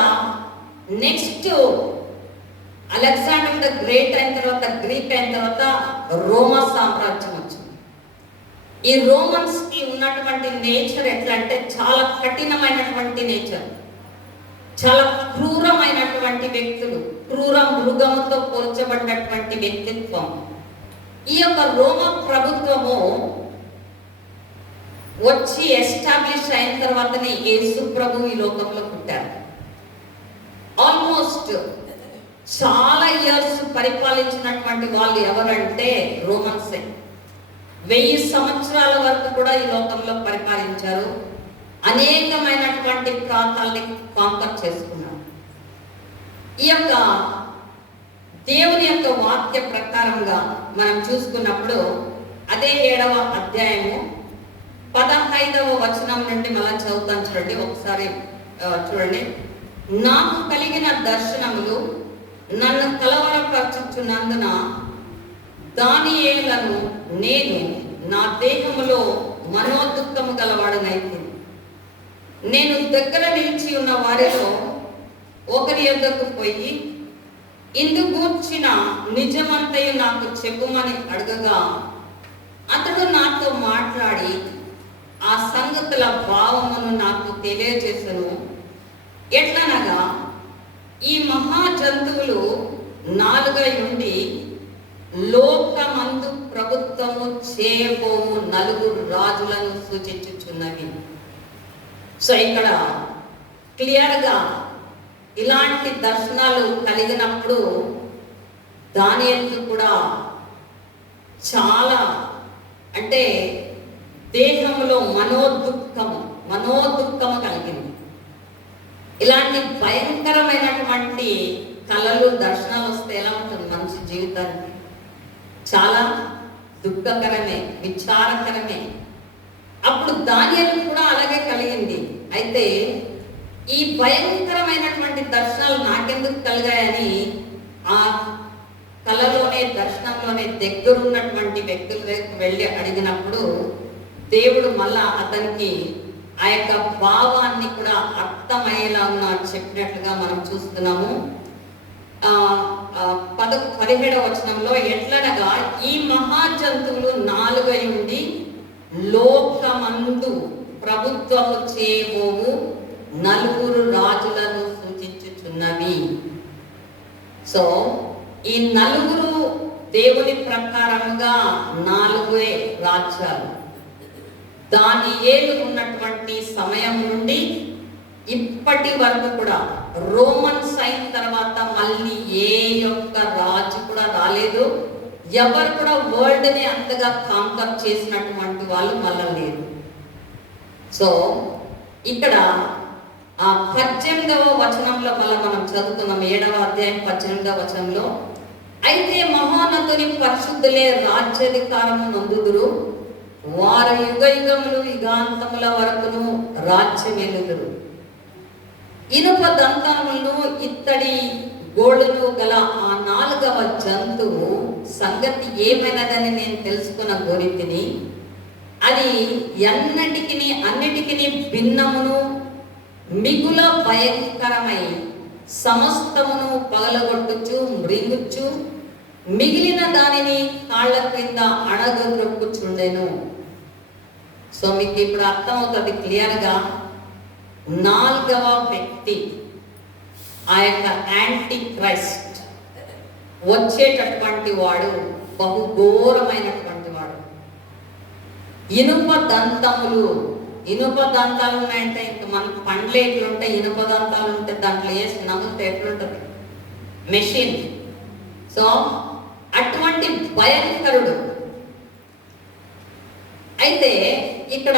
నెక్స్ట్ అలెగ్జాండర్ ద గ్రేట్ అయిన తర్వాత, గ్రీక్ అయిన తర్వాత రోమా సామ్రాజ్యం వచ్చింది. ఈ రోమన్స్ కి ఉన్నటువంటి నేచర్ ఎట్లా అంటే చాలా కఠినమైనటువంటి నేచర్, చాలా క్రూరమైనటువంటి వ్యక్తులు, క్రూర మృగముతో పోల్చబడినటువంటి వ్యక్తిత్వం. ఈ యొక్క రోమ ప్రభుత్వము వచ్చి ఎస్టాబ్లిష్ అయిన తర్వాతనే యేసు ప్రభు ఈ లోకంలో పుట్టారు. ఆల్మోస్ట్ చాలా ఇయర్స్ పరిపాలించినటువంటి వాళ్ళు ఎవరంటే రోమన్సే. 1000 సంవత్సరాల వరకు కూడా ఈ లోకంలో పరిపాలించారు. అనేకమైనటువంటి ప్రాంతాలని కాంకర్ చేసుకున్నారు. ఈ యొక్క దేవుని యొక్క వాక్య ప్రకారంగా మనం చూసుకున్నప్పుడు అదే 7వ అధ్యాయము 15వ వచనం నుండి మళ్ళీ చదువుతాను చూడండి. ఒకసారి చూడండి. నాకు కలిగిన దర్శనములు నన్ను కలవరపరచుచున్నందున దానియేలును నేను నా దేహములో మనోదుఃఖము గలవాడనైతే నేను దగ్గర నిలిచి ఉన్న వారిలో ఒకరి యొద్దకు పోయి ఇందు గూర్చిన నిజమంతయు నాకు చెప్పుమని అడగగా అతడు నాతో మాట్లాడి ఆ సంగతుల భావమును నాకు తెలియజేసెను. ఎట్లనగా ఈ మహా జంతువులు 4 ఉండి లోకమందు ప్రభుత్వము చేయబోవు 4 రాజులను సూచించుచున్నవి. సో ఇక్కడ క్లియర్గా ఇలాంటి దర్శనాలు కలిగినప్పుడు దానియేలుకు కూడా చాలా అంటే దేహంలో మనోదుఃఖము కలిగింది. ఇలాంటి భయంకరమైనటువంటి కళలు, దర్శనాలు వస్తే ఎలా ఉంటుంది మనిషి జీవితానికి? చాలా దుఃఖకరమే, విచారకరమే. అప్పుడు దానియేలుకు కూడా అలాగే కలిగింది. అయితే ఈ భయంకరమైనటువంటి దర్శనాలు నాకెందుకు కలిగాయని ఆ కళలోనే, దర్శనంలోనే దగ్గరున్నటువంటి వ్యక్తుల దగ్గరికి వెళ్ళి అడిగినప్పుడు దేవుడు మళ్ళా అతనికి ఆ యొక్క భావాన్ని కూడా అర్థమయ్యేలా చెప్పినట్లుగా మనం చూస్తున్నాము. 17వ వచనంలో ఎట్లనగా ఈ మహాజంతువులు 4 ఉండి లోకమందు ప్రభుత్వము చేయబోవు 4 రాజులను సూచించుచున్నవి. సో ఈ 4 దేవుని ప్రకారంగా 4 రాజ్యాలు. దానియేలు ఉన్నటువంటి సమయం నుండి ఇప్పటి వరకు కూడా రోమన్స్ అయిన తర్వాత మళ్ళీ ఏ యొక్క రాజు కూడా రాలేదు. ఎవరు కూడా వరల్డ్ ని అంతగా కాంకర్ చేసినటువంటి వాళ్ళు మళ్ళీ లేరు. సో ఇక్కడ ఆ 18వ వచనంలో మళ్ళీ మనం చదువుకున్నాం, 7వ అధ్యాయం 18వ వచనంలో, అయితే మహోన్నతుని పరిశుద్ధులే రాజ్యాధికారము నొందుదురు, వారు యుగ యుగములు యుగాంతముల వరకును రాజ్యమేలుదురు. ఇనుప దంతములను ఇత్తడి గోళ్ళను గల ఆ 4వ జంతువు సంగతి ఏమైనదని నేను తెలుసుకున్న గోరితిని. అది అన్నిటికీ భిన్నమును మిగుల భయంకరమై సమస్తమును పగలగొట్టుచు మృంగుచు మిగిలిన దానిని కాళ్ళ క్రింద అణగద్రొక్కుచుండెను. సో మీకు ఇప్పుడు అర్థమవుతుంది క్లియర్గా, 4వ వ్యక్తి ఆ యొక్క యాంటీ క్రైస్ట్ వచ్చేటటువంటి వాడు బహుఘోరమైనటువంటి వాడు. ఇనుప దంతాలు ఉన్నాయంటే ఇంక మన పండ్లు ఎట్లుంటాయి, ఇనుప దంతాలు ఉంటే దాంట్లో వేసి నమ్మితే ఎట్లుంటుంది మెషిన్. సో అటువంటి భయంకరుడు. అయితే ఇక్కడ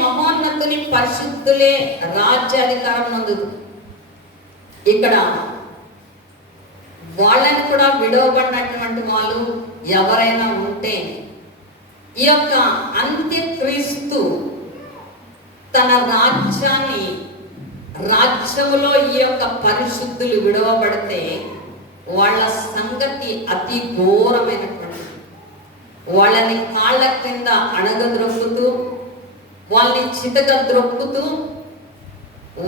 మహోన్నతుని పరిశుద్ధులే రాజ్యాధికారం నందుదు. ఇక్కడ వాళ్ళని కూడా విడవబడినటువంటి వాళ్ళు ఎవరైనా ఉంటే, ఈ యొక్క అంత్యక్రీస్తు తన రాజ్యములో ఈ యొక్క పరిశుద్ధులు విడవబడితే వాళ్ళ సంగతి అతి ఘోరమైనటువంటి, వాళ్ళని కాళ్ళ కింద అణగద్రొక్కుతూ, వాళ్ళని చితగద్రొక్కుతూ,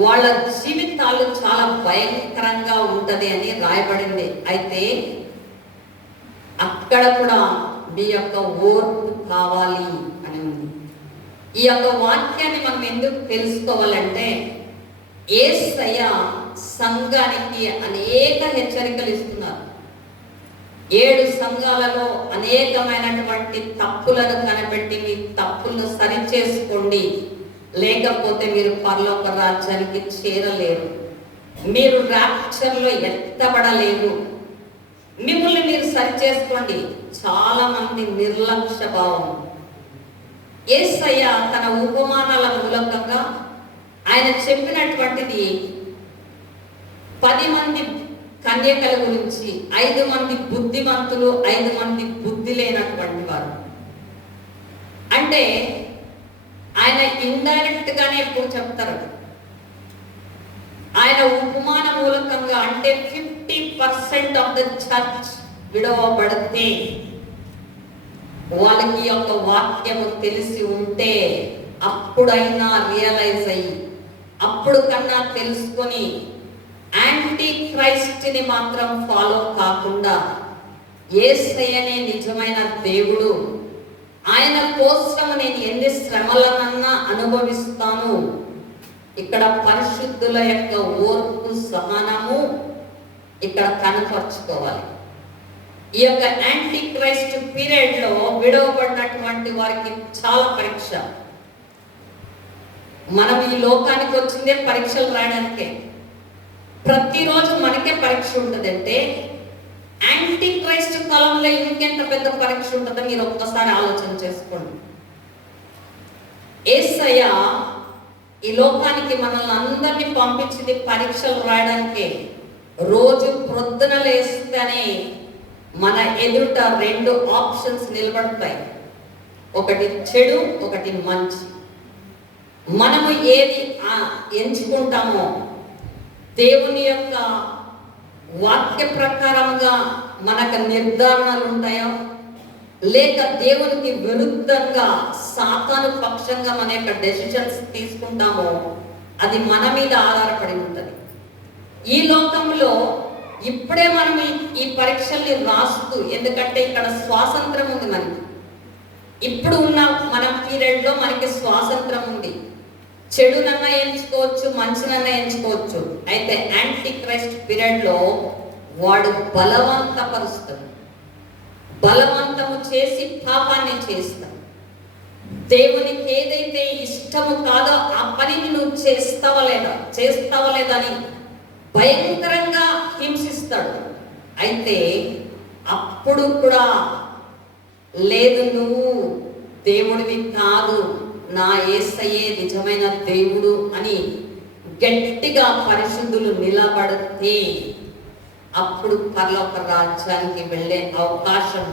వాళ్ళ జీవితాలు చాలా భయంకరంగా ఉంటది అని రాయబడింది. అయితే అక్కడ కూడా మీ యొక్క ఓర్పు కావాలి అని ఉంది. ఈ యొక్క వాక్యాన్ని మనం ఎందుకు తెలుసుకోవాలంటే, యేసయ్య సంఘానికి అనేక హెచ్చరికలు ఇస్తున్నారు. 7 సంఘాలలో అనేకమైనటువంటి తప్పులను కనిపెట్టి మీ తప్పులను సరిచేసుకోండి, లేకపోతే మీరు పరలోక రాజ్యానికి చేరలేరు, మీరు ర్యాప్చర్లో ఎత్తబడలేరు, మిమ్మల్ని మీరు సరిచేసుకోండి. చాలా మంది నిర్లక్ష్య భావం. యేసయ్య తన ఉపమానాల మూలకంగా ఆయన చెప్పినటువంటిది 10 మంది కన్యకల గురించి, 5 మంది బుద్ధిమంతులు, 5 మంది బుద్ధి లేనటువంటి వారు. అంటే ఆయన ఇండైరెక్ట్ గానే ఎప్పుడు చెప్తారు, ఆయన ఉపమాన మూలకంగా. అంటే 50% ఆఫ్ ద చర్చ్ విడవబడితే, వాళ్ళకి యొక్క వాక్యము తెలిసి ఉంటే, అప్పుడైనా రియలైజ్ అయ్యి, అప్పుడు కన్నా తెలుసుకొని యాంటీ క్రైస్ట్ని మాత్రం ఫాలో కాకుండా, యేసయ్యనే నిజమైన దేవుడు, ఆయన కోసం నేను ఎన్ని శ్రమలనన్నా అనుభవిస్తాను, ఇక్కడ పరిశుద్ధుల యొక్క ఓర్పు సహనము ఇక్కడ కనపరుచుకోవాలి. ఈ యొక్క యాంటీ క్రైస్ట్ పీరియడ్ లో విడవబడినటువంటి వారికి చాలా పరీక్ష. మనం ఈ లోకానికి వచ్చిందే పరీక్షలు రాయడానికే. ప్రతిరోజు మనకే పరీక్ష ఉంటుందంటే, యాంటీ క్రైస్ట్ కాలంలో ఇంకెంత పెద్ద పరీక్ష ఉంటుందో మీరు ఒక్కసారి ఆలోచన చేసుకోండి. యేసయ్య ఈ లోకానికి మనల్ని అందరినీ పంపించింది పరీక్షలు రాయడానికే. రోజు ప్రొద్దున లేస్తేనే మన ఎదుట 2 ఆప్షన్స్ నిలబడతాయి, ఒకటి చెడు, ఒకటి మంచి. మనము ఏది ఎంచుకుంటామో, దేవుని యొక్క వాక్య ప్రకారంగా మనకు నిర్ధారణలు ఉంటాయో, లేక దేవునికి విరుద్ధంగా సాతాను పక్షంగా మన యొక్క డెసిషన్స్ తీసుకుంటామో, అది మన మీద ఆధారపడి ఉంటుంది. ఈ లోకంలో ఇప్పుడే మనం ఈ పరీక్షల్ని రాస్తూ, ఎందుకంటే ఇక్కడ స్వాతంత్రం ఉంది మనకి. ఇప్పుడు ఉన్న మన పీరియడ్లో మనకి స్వాతంత్రం ఉంది. చెడునన్నా ఎంచుకోవచ్చు, మంచినన్నా ఎంచుకోవచ్చు. అయితే యాంటీ క్రైస్ట్ పీరియడ్లో వాడు బలవంతపరుస్తాడు, బలవంతము చేసి పాపాన్ని చేస్తాడు. దేవునికి ఏదైతే ఇష్టము కాదో ఆ పనిని నువ్వు చేస్తావా లేదని భయంకరంగా హింసిస్తాడు. అయితే అప్పుడు కూడా లేదు, నువ్వు దేవుడివి కాదు, నా యేసయ్యే నిజమైన దేవుడు అని గట్టిగా పరిశుద్ధులు నిలబడితే అప్పుడు పరలోక రాజ్యానికి వెళ్ళే అవకాశం,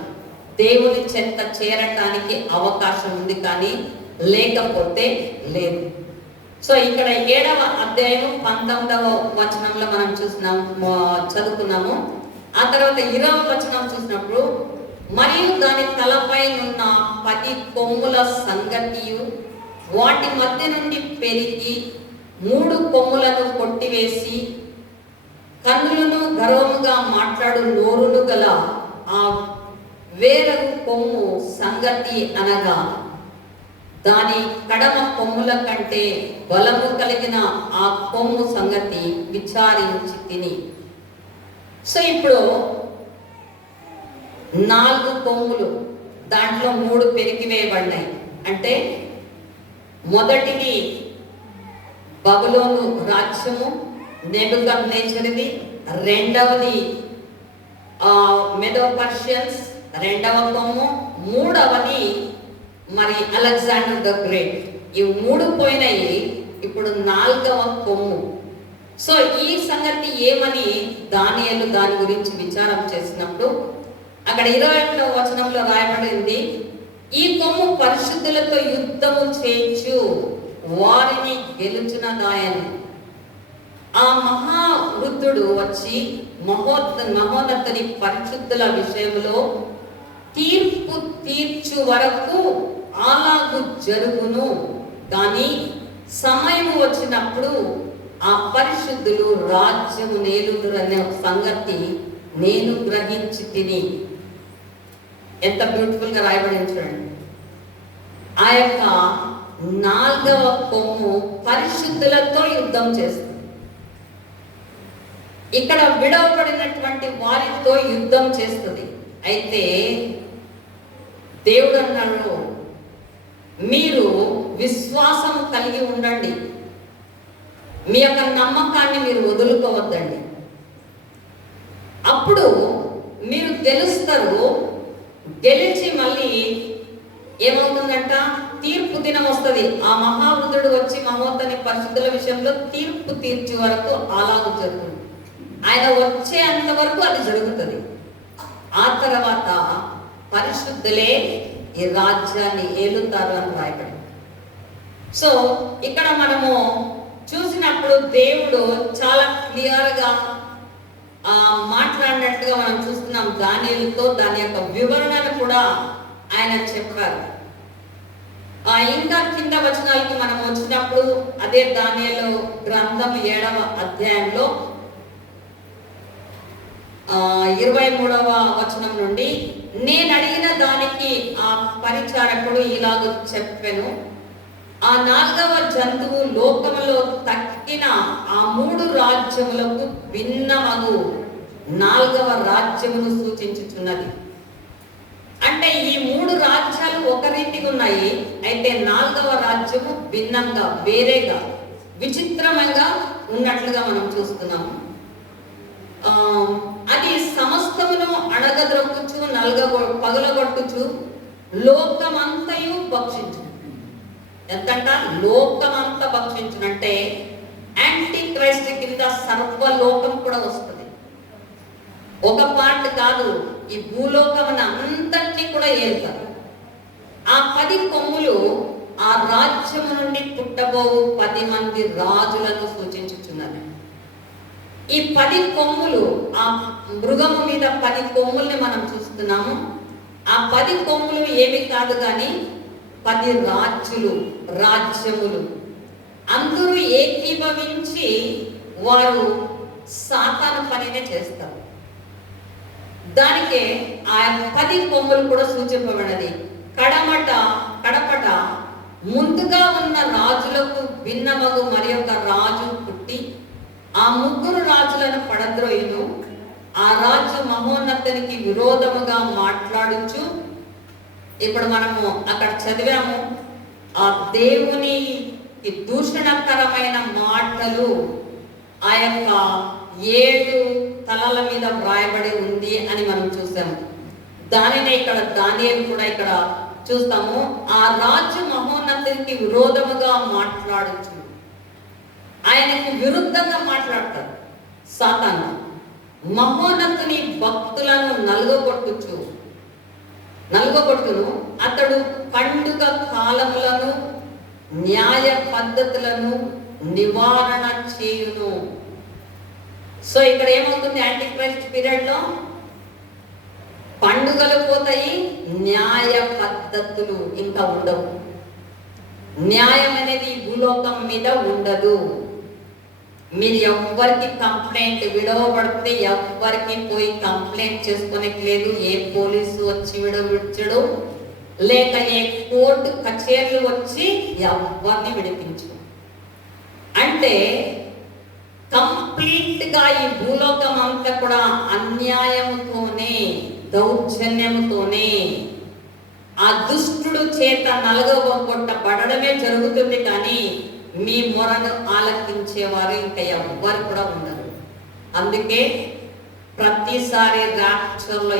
దేవుని చెంత చేరటానికి అవకాశం ఉంది, కానీ లేకపోతే లేదు. సో ఇక్కడ 7వ అధ్యాయం 19వ వచనంలో మనం చదువుకున్నాము. ఆ తర్వాత 20వ వచనం చూసినప్పుడు, మరియు దాని తలపై ఉన్న 10 కొమ్ముల సంగతియు వాటి మధ్య నుండి పెరిగి 3 కొమ్ములను కొట్టివేసి కన్నులను గర్వముగా మాట్లాడు నోరును గల ఆ వేరొక కొమ్ము సంగతి అనగా దాని కడమ కొమ్ముల కంటే బలము కలిగిన ఆ కొమ్ము సంగతి విచారించి తిని. సో ఇప్పుడు 4 కొమ్ములు, దాంట్లో 3 పెరిగివేయబడ్డాయి. అంటే మొదటిది బబులోను రాజ్యము, నెబుకద్నెజరుది. రెండవది మెదో పర్షియన్స్, రెండవ కొమ్ము. మూడవది మరి అలెగ్జాండర్ ద గ్రేట్. ఈ 3 పోయినాయి, ఇప్పుడు 4వ కొమ్ము. సో ఈ సంగతి ఏమని దానియేలు దాని గురించి విచారం చేసినప్పుడు అక్కడ 21వ వచనంలో రాయబడింది, ఈ కొమ్ము పరిశుద్ధులతో యుద్ధము చేయొచ్చు, వారిని గెలుచునదాయని. ఆ మహావృద్ధుడు వచ్చి మహోన్నతుని పరిశుద్ధుల విషయంలో తీర్పు తీర్చు వరకు అలాగు జరుగును, కానీ సమయం వచ్చినప్పుడు ఆ పరిశుద్ధులు రాజ్యము నేలుదురనే సంగతి నేను గ్రహించి తిని. ఎంత బ్యూటిఫుల్ గా రాయబడింది చూడండి. ఆ యొక్క 4వ కొమ్ము పరిశుద్ధులతో యుద్ధం చేస్తుంది. ఇక్కడ విడవబడినటువంటి వారితో యుద్ధం చేస్తుంది. అయితే దేవుడు అన్నాడు, మీరు విశ్వాసం కలిగి ఉండండి, మీ యొక్క నమ్మకాన్ని మీరు వదులుకోవద్దండి. అప్పుడు మీరు గెలుస్తారు. గెలిచి మళ్ళీ ఏమవుతుందంట, తీర్పు దినం వస్తుంది. ఆ మహావృద్ధుడు వచ్చి మహోన్నతుని పరిశుద్ధుల విషయంలో తీర్పు తీర్చే వరకు అలాగూ జరుగుతుంది. ఆయన వచ్చేంత వరకు అది జరుగుతుంది. ఆ తర్వాత పరిశుద్ధులే ఈ రాజ్యాన్ని ఏలుతారు అని రాయబడింది. సో ఇక్కడ మనము చూసినప్పుడు దేవుడు చాలా క్లియర్గా మాట్లాడినట్టుగా మనం చూస్తున్నాం. దానియేలుతో దాని యొక్క వివరణను కూడా ఆయన చెప్పారు. ఇంకా కింద వచనాలకి మనం వచ్చినప్పుడు అదే దానియేలు గ్రంథం 7వ అధ్యాయంలో 23వ వచనం నుండి, నేను అడిగిన దానికి ఆ పరిచారకుడు ఇలాగ చెప్పెను, ఆ 4వ జంతువు లోకములో తక్కిన ఆ 3 రాజ్యములకు భిన్నమగు 4వ రాజ్యమును సూచించుచున్నది. అంటే ఈ 3 రాజ్యాలు ఒక రీతిగా ఉన్నాయి, అయితే 4వ రాజ్యము భిన్నంగా, వేరేగా, విచిత్రమంగా ఉన్నట్లుగా మనం చూస్తున్నాము. అది సమస్తమును అణగద్రొక్కుచు పగలగొట్టుచు లోకమంతయు భక్షించు. ఎంతంట లోకమంతా భక్షించునంటే యాంటీ క్రైస్ట్ కింద సర్వలోకం కూడా వస్తుంది. ఒక పార్ట్ కాదు, ఈ భూలోకమున అంతటినీ కూడా ఏలుతారు. ఆ 10 కొమ్ములు ఆ రాజ్యము నుండి పుట్టబోవు 10 మంది రాజులను సూచించుచున్నది. ఈ 10 కొమ్ములు, ఆ మృగము మీద 10 కొమ్ముల్ని మనం చూస్తున్నాము. ఆ 10 కొమ్ములు ఏమి కాదు కానీ 10 రాజ్యములు అందరూ ఏకీభవించి వారు సాతాను పనినే చేస్తారు. దానికే ఆ 10 కొమ్ములు కూడా సూచింపబడినది. కడపట ముందుగా ఉన్న రాజులకు భిన్నమగు మరి ఒక రాజు పుట్టి ఆ 3 రాజులను పడద్రోయును. ఆ రాజు మహోన్నతునికి విరోధముగా మాట్లాడుచు, ఇప్పుడు మనము అక్కడ చదివాము, ఆ దేవుని దూషణకరమైన మాటలు ఆ యొక్క 7 తలల మీద వ్రాయబడి ఉంది అని మనం చూసాము. దానినే ఇక్కడ దానియేలు కూడా ఇక్కడ చూస్తాము. ఆ రాజు మహోన్నతునికి విరోధముగా మాట్లాడుచు, ఆయనకు విరుద్ధంగా మాట్లాడతాడు సాతాను. మహోన్నతుని భక్తులను నలుగొట్టును అతడు పండుగ కాలములను న్యాయ పద్ధతులను నివారణ చేయును. సో ఇక్కడ ఏమవుతుంది, యాంటీ క్రైస్ట్ పీరియడ్ లో పండుగలు పోతాయి, న్యాయ పద్ధతులు ఇంకా ఉండవు. న్యాయం అనేది భూలోకం మీద ఉండదు. మీరు ఎవ్వరికి కంప్లైంట్ విడవబడితే ఎవ్వరికి పోయి కంప్లైంట్ చేసుకోనికి లేదు. ఏ పోలీసు వచ్చి విడవిడ్చడు, లేక ఏ కోర్టు కచేరీలు వచ్చి ఎవరిని విడిపించు. అంటే కంప్లీట్ గా ఈ భూలోకం అంతా కూడా అన్యాయముతోనే, దౌర్జన్యముతోనే, ఆ దుష్టుడు చేత నలగొట్టబడమే జరుగుతుంది. కానీ మీ మొరను ఆలకించేవారు ఇంకా ఎవ్వరు కూడా ఉండరు. అందుకే ప్రతిసారి రాప్చర్లో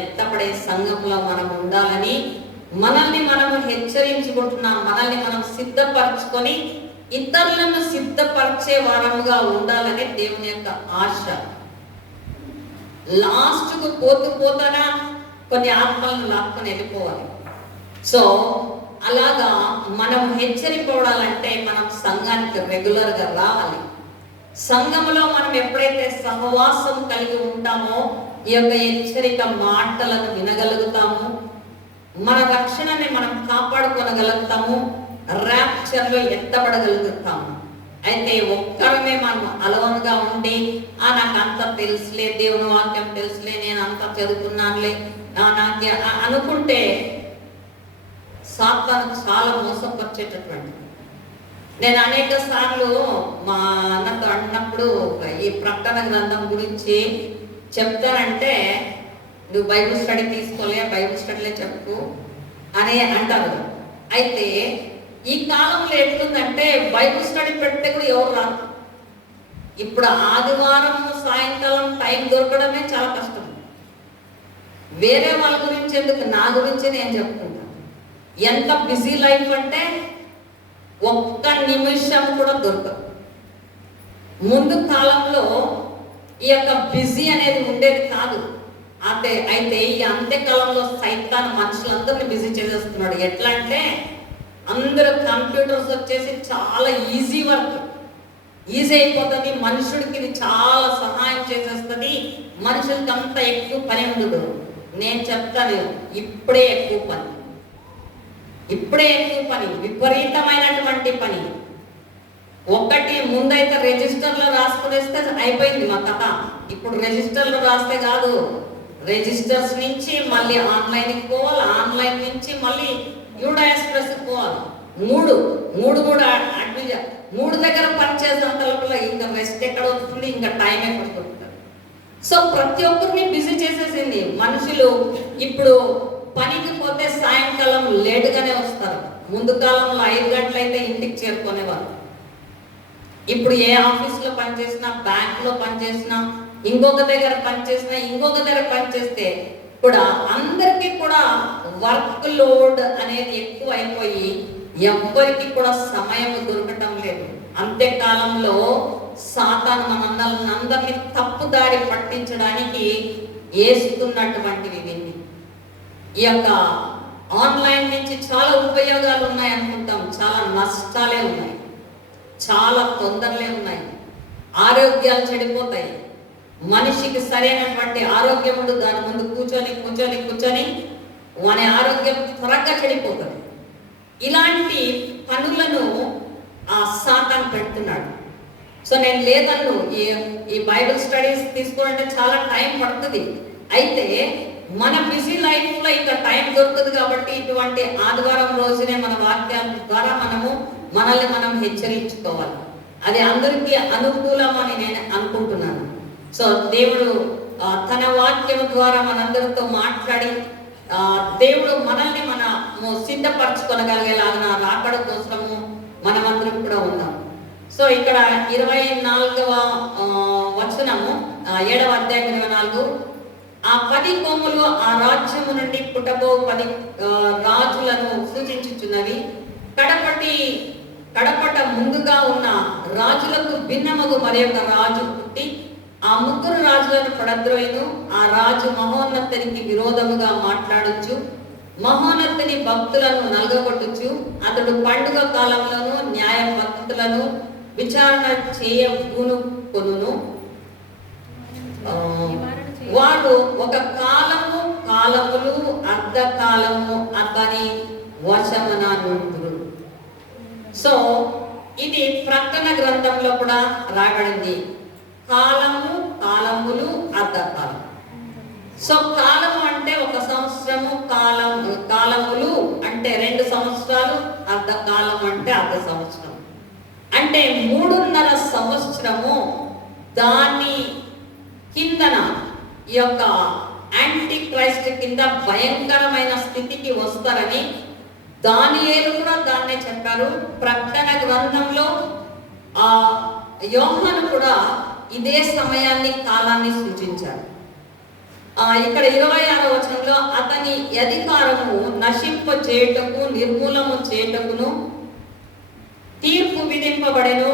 ఎత్తపడే సంఘంలో మనం ఉండాలని మనల్ని మనము హెచ్చరించుకుంటున్నాం. మనల్ని మనం సిద్ధపరచుకొని ఇతరులను సిద్ధపరిచే వారముగా ఉండాలనే దేవుని యొక్క ఆశ. లాస్ట్కు పోతానా కొన్ని ఆత్మలను లాక్కొని వెళ్ళిపోవాలి. సో అలాగా మనం హెచ్చరింపబడాలంటే మనం సంఘానికి రెగ్యులర్గా రావాలి. సంఘంలో మనం ఎప్పుడైతే సహవాసం కలిగి ఉంటామో ఈ యొక్క హెచ్చరిక మాటలను వినగలుగుతాము, మన రక్షణని మనం కాపాడుకోగలుగుతాము, ర్యాప్చర్లో ఎత్తబడగలుగుతాము. అయితే ఒక్కరమే మనం అలవన్గా ఉండి నాకు అంత తెలుసులే, దేవుని వాక్యం తెలుసులే, నేను అంత చదువుకున్నానులే నాకు అనుకుంటే సాతాను చాలా మోసపరిచేటటువంటి. నేను అనేక సార్లు మా అన్నతో అన్నప్పుడు ఈ ప్రకటన గ్రంథం గురించి చెప్తానంటే, నువ్వు బైబిల్ స్టడీ తీసుకోలే, బైబిల్ స్టడీలే చెప్పు అని అంటారు. అయితే ఈ కాలంలో ఎట్లుందంటే బైబిల్ స్టడీ పెడితే కూడా ఎవరు రాదు. ఇప్పుడు ఆదివారం సాయంకాలం టైం దొరకడమే చాలా కష్టం. వేరే వాళ్ళ గురించి ఎందుకు, నా గురించి నేను చెప్పుకుంటాను. ఎంత బిజీ లైఫ్ అంటే ఒక్క నిమిషం కూడా దొరకదు. ముందు కాలంలో ఈ యొక్క బిజీ అనేది ఉండేది కాదు. అయితే ఈ అంత్యకాలంలో సైతాన్ మనుషులందరినీ బిజీ చేసేస్తున్నాడు. ఎట్లా అంటే అందరూ కంప్యూటర్స్ వచ్చేసి చాలా ఈజీ వర్క్, ఈజీ అయిపోతుంది. మనుషుడికి ఇది చాలా సహాయం చేసేస్తుంది. మనుషులకి అంత ఎక్కువ పని ఉండదు. నేను చెప్తాను, ఇప్పుడే ఎక్కువ పని, విపరీతమైనటువంటి పని. ఒకటి ముందైతే రిజిస్టర్లో రాసుకునేస్తే అయిపోయింది మా కథ. ఇప్పుడు రిజిస్టర్లో రాస్తే కాదు, రిజిస్టర్స్ నుంచి మళ్ళీ ఆన్లైన్కి పోవాలి, ఆన్లైన్ నుంచి మళ్ళీ యూడా ఎక్స్ప్రెస్కి పోవాలి. మూడు దగ్గర పనిచేసేంత లోపల ఇంకా రెస్ట్ ఎక్కడ వస్తుంది, ఇంకా టైం ఎక్కడ దొరుకుతుంది. సో ప్రతి ఒక్కరిని బిజీ చేసేసింది. మనుషులు ఇప్పుడు పనికి పోతే సాయంకాలం లేటుగానే వస్తారు. ముందు కాలంలో 5 గంటలైతే ఇంటికి చేరుకునేవారు. ఇప్పుడు ఏ ఆఫీస్లో పనిచేసినా, బ్యాంక్లో పనిచేసినా, ఇంకొక దగ్గర పనిచేస్తే కూడా అందరికీ కూడా వర్క్ లోడ్ అనేది ఎక్కువ అయిపోయి ఎవ్వరికి కూడా సమయం దొరకటం లేదు. అంత్యకాలంలో సాతాను మనందరినీ తప్పుదారి పట్టించడానికి వేస్తున్నటువంటివి ఇవన్నీ. ఈ యొక్క ఆన్లైన్ నుంచి చాలా ఉపయోగాలు ఉన్నాయి అనుకుంటాం, చాలా నష్టాలే ఉన్నాయి, చాలా తొందరలే ఉన్నాయి. ఆరోగ్యాలు చెడిపోతాయి. మనిషికి సరైనటువంటి ఆరోగ్యం ఉండదు. దాని ముందు కూర్చొని వాని ఆరోగ్యం త్వరగా చెడిపోతుంది. ఇలాంటి పనులను ఆ సాతాను పెడుతున్నాడు. సో నేను లేదన్ను, ఈ బైబిల్ స్టడీస్ తీసుకోవాలంటే చాలా టైం పడుతుంది. అయితే మన బిజీ లైఫ్లో ఇంకా టైం దొరుకుతుంది కాబట్టి ఇటువంటి ఆదివారం రోజునే మన వాక్యాల ద్వారా మనల్ని మనం హెచ్చరించుకోవాలి. అది అందరికీ అనుకూలం అని నేను అనుకుంటున్నాను. సో దేవుడు తన వాక్యం ద్వారా మనందరితో మాట్లాడి దేవుడు మనల్ని మన సిద్ధపరచుకొనగలిగేలాగా రాకడ కోసము మనమందరం కూడా ఉన్నాం. సో ఇక్కడ 24వ వచనము 7వ అధ్యాయం 24, ఆ 10 కొమ్ములు ఆ రాజ్యము నుండి పుట్టబో 10 రాజులను సూచించుచున్నవి. కడపట ముందుగా ఉన్న రాజులకు భిన్నమగు మరి ఒక రాజు పుట్టి ఆ 3 రాజులను పడద్రోయును. ఆ రాజు మహోన్నతునికి విరోధముగా మాట్లాడుచు మహోన్నతుని భక్తులను నలగగొట్టుచు అతడు పండుగ కాలంలోను న్యాయ భక్తులను విచారణ కొనును. వాడు ఒక కాలములు అర్ధకాలము అతని వశమున నుండును. సో ఇది ప్రకటన గ్రంథంలో కూడా రాబడింది. కాలములు అర్ధకాలం. సో కాలము అంటే 1 సంవత్సరము, కాలములు అంటే 2 సంవత్సరాలు, అర్ధకాలం అంటే అర్ధ సంవత్సరం. అంటే 3.5 సంవత్సరము దాని కిందన ఈ యొక్క యాంటీ క్రైస్ట్ కింద భయంకరమైన స్థితికి వస్తారని దానియేలు కూడా దాన్నే చెప్పారు. ప్రకటన గ్రంథంలో యోహాను కూడా ఇదే సమయాన్ని, కాలాన్ని సూచించాడు. ఇక్కడ 26వ వచనంలో అతని అధికారము నశింప చేయుటకు నిర్మూలము చేయుటకును తీర్పు విధింపబడెను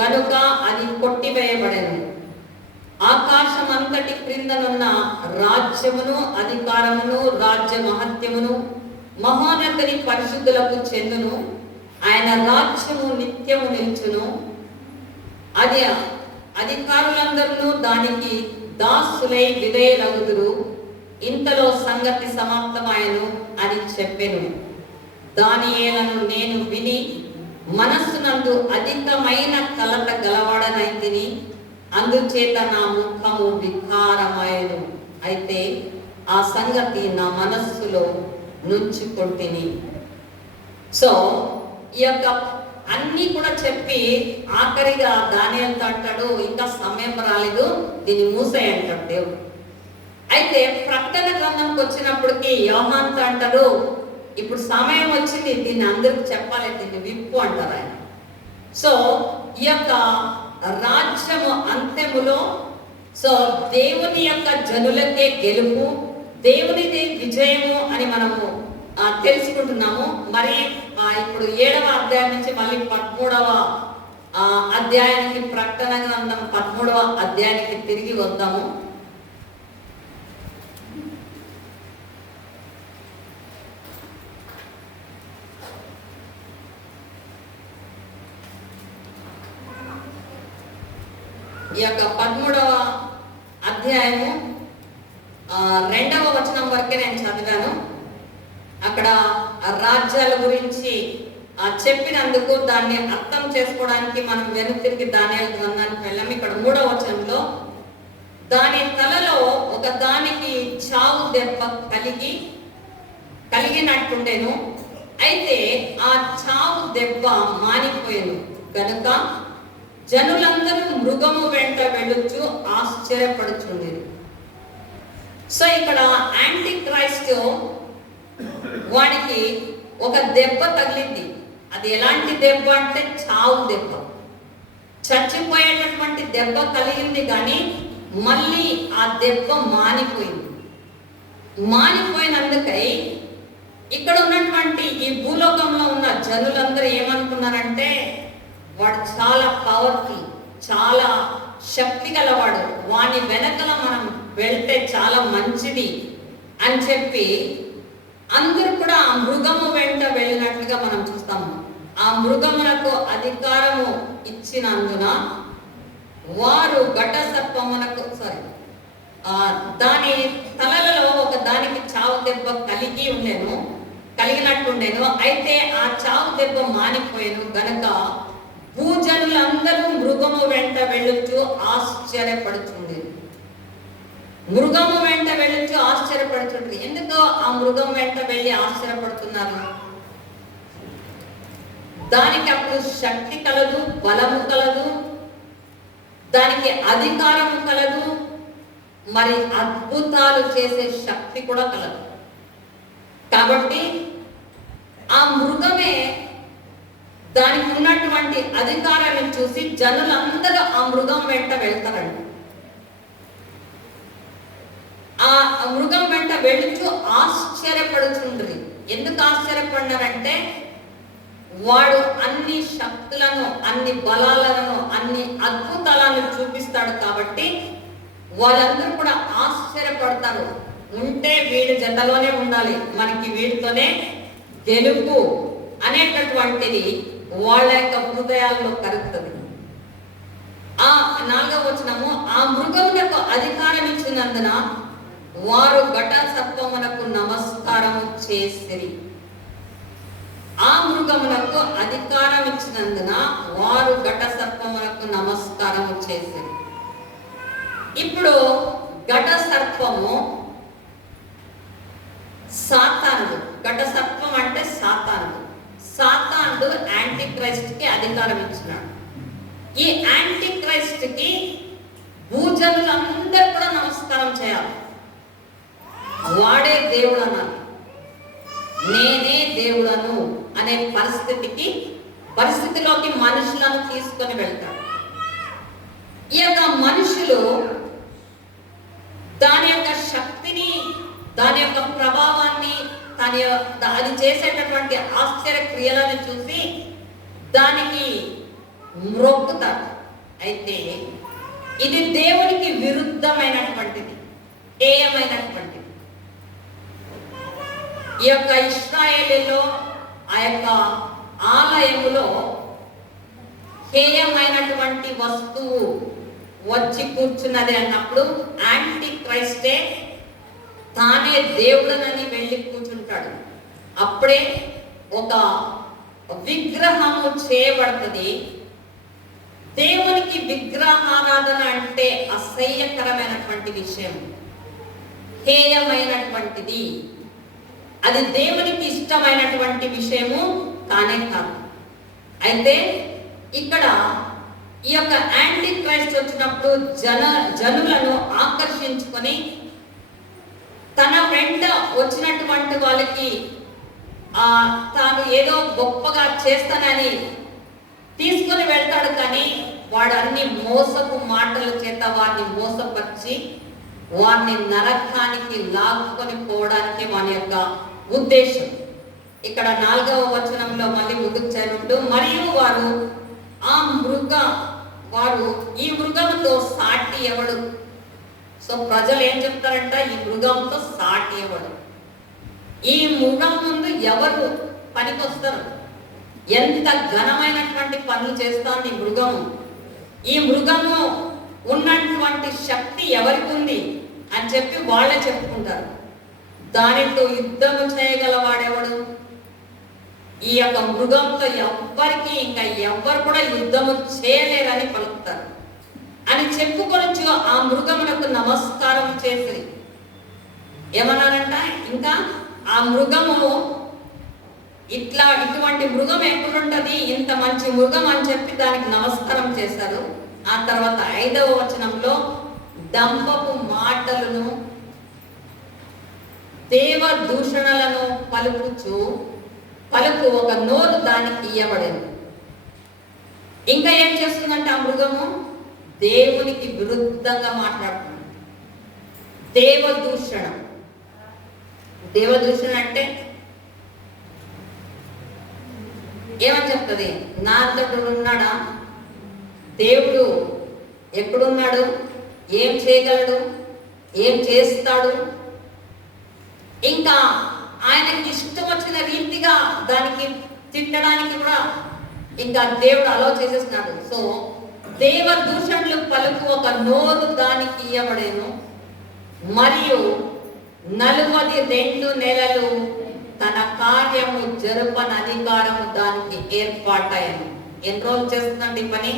గనుక అది కొట్టివేయబడెను. ఆకాశమంతటి క్రిందనున్న రాజ్యమును అధికారమును రాజ్య మహత్యమును మహోన్నతుని పరిశుద్ధులకు చెందును. ఆయన రాజ్యము నిత్యము నిల్చును. అది అధికారులందరూ దానికి దాసులై విధేయులగుదురు. ఇంతలో సంగతి సమాప్తమాయను అని చెప్పెను. దానియేలను నేను విని మనస్సునందు అధికమైన కలత గలవాడనైతిని. అందుచేత నా ముఖము వికారమాయను. అయితే ఆ సంగతి నా మనస్సులో నుంచుకొంటిని. సో ఈ యొక్క అన్ని కూడా చెప్పి ఆఖరిగా దానియేలుతో అంటాడు, ఇంకా సమయం రాలేదు, దీన్ని మూసేయి అంటాడు దేవుడు. అయితే ప్రకటన గ్రంథంకి వచ్చినప్పటికీ యోహానుతో అంటారు, ఇప్పుడు సమయం వచ్చింది, దీన్ని అందరికి చెప్పాలి, దీన్ని విప్పు అంటారు ఆయన. సో ఈ యొక్క రాజ్యము అంత్యములో సో దేవుని యొక్క జనులకే గెలుపు, దేవునిది విజయము అని మనము తెలుసుకుంటున్నాము. మరి ఇప్పుడు 7వ అధ్యాయం నుంచి మళ్ళీ 13వ అధ్యాయానికి, ప్రకటన గ్రంథం 13వ అధ్యాయానికి తిరిగి వద్దాము. ఈ యొక్క 13వ అధ్యాయము 2వ వచనం వరకే నేను చదివాను. అక్కడ రాజ్యాల గురించి చెప్పినందుకు దాన్ని అర్థం చేసుకోవడానికి మనం వెనుతిరిగి దానియేలు గ్రంథానికి వెళ్ళాము. ఇక్కడ 3వ వచనంలో దాని తలలో ఒక దానికి చావు దెబ్బ కలిగినట్టుండేను. అయితే ఆ చావు దెబ్బ మానిపోయాను కనుక జనులందరూ మృగము వెంట వెళ్ళొచ్చు ఆశ్చర్యపడుచుండేది. సో ఇక్కడ యాంటీ క్రైస్ట్ వాడికి ఒక దెబ్బ తగిలింది. అది ఎలాంటి దెబ్బ అంటే చావు దెబ్బ, చచ్చిపోయేటటువంటి దెబ్బ కలిగింది. కానీ మళ్ళీ ఆ దెబ్బ మానిపోయింది. మానిపోయినందుకై ఇక్కడ ఉన్నటువంటి ఈ భూలోకంలో ఉన్న జనులందరూ ఏమనుకున్నారంటే, వాడు చాలా పవర్ఫుల్, చాలా శక్తి గలవాడు, వాని వెనకల మనం వెళ్తే చాలా మంచిది అని చెప్పి అందరూ కూడా ఆ మృగము వెంట వెళ్ళినట్లుగా మనం చూస్తాము. ఆ మృగమునకు అధికారము ఇచ్చినందున వారు ఘట సర్పమునకు దాని తలలలో ఒక దానికి చావు దెబ్బ కలిగినట్టుండేను. అయితే ఆ చావు దెబ్బ మానిపోయాను గనక భూజనులందరూ మృగము వెంట వెళ్ళొచ్చు ఆశ్చర్యపడుచుంది. మృగము వెంట వెళ్ళొచ్చు ఆశ్చర్యపడుచుంటుంది. ఎందుకో ఆ మృగం వెంట వెళ్ళి ఆశ్చర్యపడుతున్నారు? దానికి అప్పుడు శక్తి కలదు, బలము కలదు, దానికి అధికారము కలదు, మరి అద్భుతాలు చేసే శక్తి కూడా కలదు. కాబట్టి ఆ మృగమే దానికి ఉన్నటువంటి అధికారాన్ని చూసి జనులందరూ ఆ మృగం వెంట వెళ్తారండి. ఆ మృగం వెంట వెళుచు ఆశ్చర్యపడుచుండ్రి. ఎందుకు ఆశ్చర్యపడినారంటే వాడు అన్ని శక్తులను, అన్ని బలాలను, అన్ని అద్భుతాలను చూపిస్తాడు కాబట్టి వాళ్ళందరూ కూడా ఆశ్చర్యపడతారు. ఉంటే వీడి జతలోనే ఉండాలి, మనకి వీడితోనే గెలుపు అనేటటువంటిది వాళ్ళ యొక్క హృదయాల్లో కలుగుతుంది. ఆ 4వ వచనము, ఆ మృగమునకు అధికారం ఇచ్చినందున వారు ఘట సర్పమునకు నమస్కారము చేసిరి. ఆ మృగమునకు అధికారం ఇచ్చినందున వారు ఘట సర్పమునకు నమస్కారము చేసిరి. ఇప్పుడు ఘట సర్పము సాతానుడు. ఘట సర్పం అంటే సాతానుడు. సాతానుడు యాంటీ క్రైస్ట్ కి అధికారం ఇచ్చినాడు. ఈ యాంటీ క్రైస్ట్ కి భూజనులందరూ కూడా నమస్కారం చేయాలి. వాడే దేవుడు అన్నాడు. నేనే దేవుడను అనే పరిస్థితిలోకి మనుషులను తీసుకొని వెళ్తాడు. ఈ యొక్క మనుషులు దాని యొక్క శక్తిని, దాని యొక్క ప్రభావాన్ని, అది చేసేటటువంటి ఆశ్చర్య క్రియలను చూసి దానికి మ్రొక్కుతారు. అయితే ఇది దేవునికి విరుద్ధమైనటువంటిది, హేయమైనటువంటిది. ఈ యొక్క ఇశ్రాయేలులో ఆ యొక్క ఆలయములో హేయమైనటువంటి వస్తువు వచ్చి కూర్చున్నది అన్నప్పుడు యాంటీ క్రైస్టే తానే దేవుడనని వెళ్ళి కూర్చుంటాడు. అప్పుడే ఒక విగ్రహము చేయబడుతుంది. దేవునికి విగ్రహారాధన అంటే అసహ్యకరమైనటువంటి విషయం, హేయమైనటువంటిది. అది దేవునికి ఇష్టమైనటువంటి విషయము కానే కాదు. అయితే ఇక్కడ ఈ యొక్క యాంటీ క్రైస్ట్ వచ్చినప్పుడు జనులను ఆకర్షించుకొని తన వెంట వచ్చినటువంటి వాళ్ళకి తాను ఏదో గొప్పగా చేస్తానని తీసుకొని వెళ్తాడు. కానీ వాడు అన్ని మోసపు మాటల చేత వారిని మోసపరిచి వారిని నరకానికి లాక్కొని పోవడానికి వాని యొక్క ఉద్దేశం. ఇక్కడ 4వ వచనంలో మళ్ళీ ముందుకు చేరుంటూ, మరియు వారు ఈ మృగంతో సాటి ఎవడు. సో ప్రజలు ఏం చెప్తారంట, ఈ మృగంతో సాటి ఎవడు, ఈ మృగం ముందు ఎవరు పనికొస్తారు, ఎంత ఘనమైనటువంటి పనులు చేస్తాను ఈ మృగము, ఈ మృగము ఉన్నటువంటి శక్తి ఎవరికి ఉంది అని చెప్పి వాళ్ళే చెప్పుకుంటారు. దానితో యుద్ధము చేయగలవాడెవడు, ఈ యొక్క మృగంతో ఎవ్వరికి ఇంకా ఎవ్వరు కూడా యుద్ధము చేయలేరని పలుకుతారు అని చెప్పుకొనొచ్చు. ఆ మృగమునకు నమస్కారం చేసి ఏమన్నారంట, ఇంకా ఆ మృగము ఇటువంటి మృగం ఎక్కడుంటది, ఇంత మంచి మృగం అని చెప్పి దానికి నమస్కారం చేశారు. ఆ తర్వాత 5వ వచనంలో దంపపు మాటలను, దేవ దూషణలను పలుకు ఒక నోరు దానికి ఇయ్యబడింది. ఇంకా ఏం చేస్తుందంటే ఆ మృగము దేవునికి విరుద్ధంగా మాట్లాడుతుంది. దేవదూషణ అంటే ఏమని చెప్తుంది, నా అంతకుడు ఉన్నాడా, దేవుడు ఎక్కడున్నాడు, ఏం చేయగలడు, ఏం చేస్తాడు, ఇంకా ఆయనకి ఇష్టం వచ్చిన రీతిగా దానికి తిట్టడానికి కూడా ఇంకా దేవుడు అలో చేసేస్తున్నాడు. సో దేవ దూషణలు పలుకు ఒక నోరు దానికి ఇయ్యబడేను, మరియు 42 నెలలు తన కార్యము జరుపని అధికారము దానికి ఏర్పాటయ్యాను. ఎన్ని రోజులు చేస్తుందండి ఈ పని,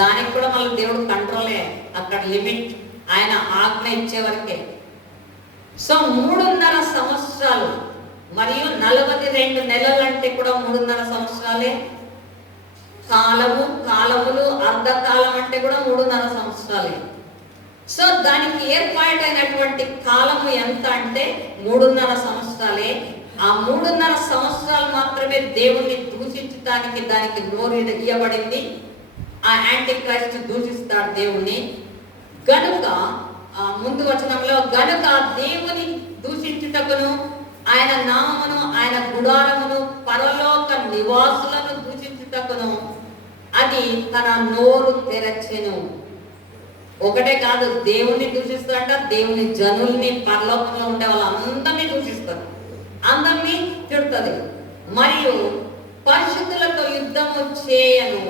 దానికి కూడా మళ్ళీ దేవుడు కంట్రోలే, అక్కడ లిమిట్ ఆయన ఆజ్ఞ ఇచ్చే వరకే. సో 3.5 సంవత్సరాలు మరియు 42 నెలలు అంటే కూడా 3.5 సంవత్సరాలే. కాలములు అర్ధకాలం అంటే కూడా 3.5 సంవత్సరాలే. సో దానికి ఏర్పాటైనటువంటి కాలము ఎంత అంటే 3.5 సంవత్సరాలే. ఆ 3.5 సంవత్సరాలు మాత్రమే దేవుణ్ణి దూషించడానికి దానికి నోరు ఇవ్వబడింది. ఆ యాంటీ క్రైస్ట్ దూషిస్తాడు దేవుణ్ణి. గనుక ముందు వచనంలో, గనుక దేవుని దూషించుటకును ఆయన నామమును ఆయన గుడారమును పరలోక నివాసులను దూషించుటకును అది తన నోరు తెరచెను. ఒకటే కాదు, దేవుణ్ణి దూషిస్తాడంట, దేవుని జనుల్ని, పరలోకంలో ఉండే వాళ్ళందరినీ దూషిస్తారు, అందరినీ తిడుతుంది. మరియు పరిశుద్ధులతో యుద్ధము చేయను,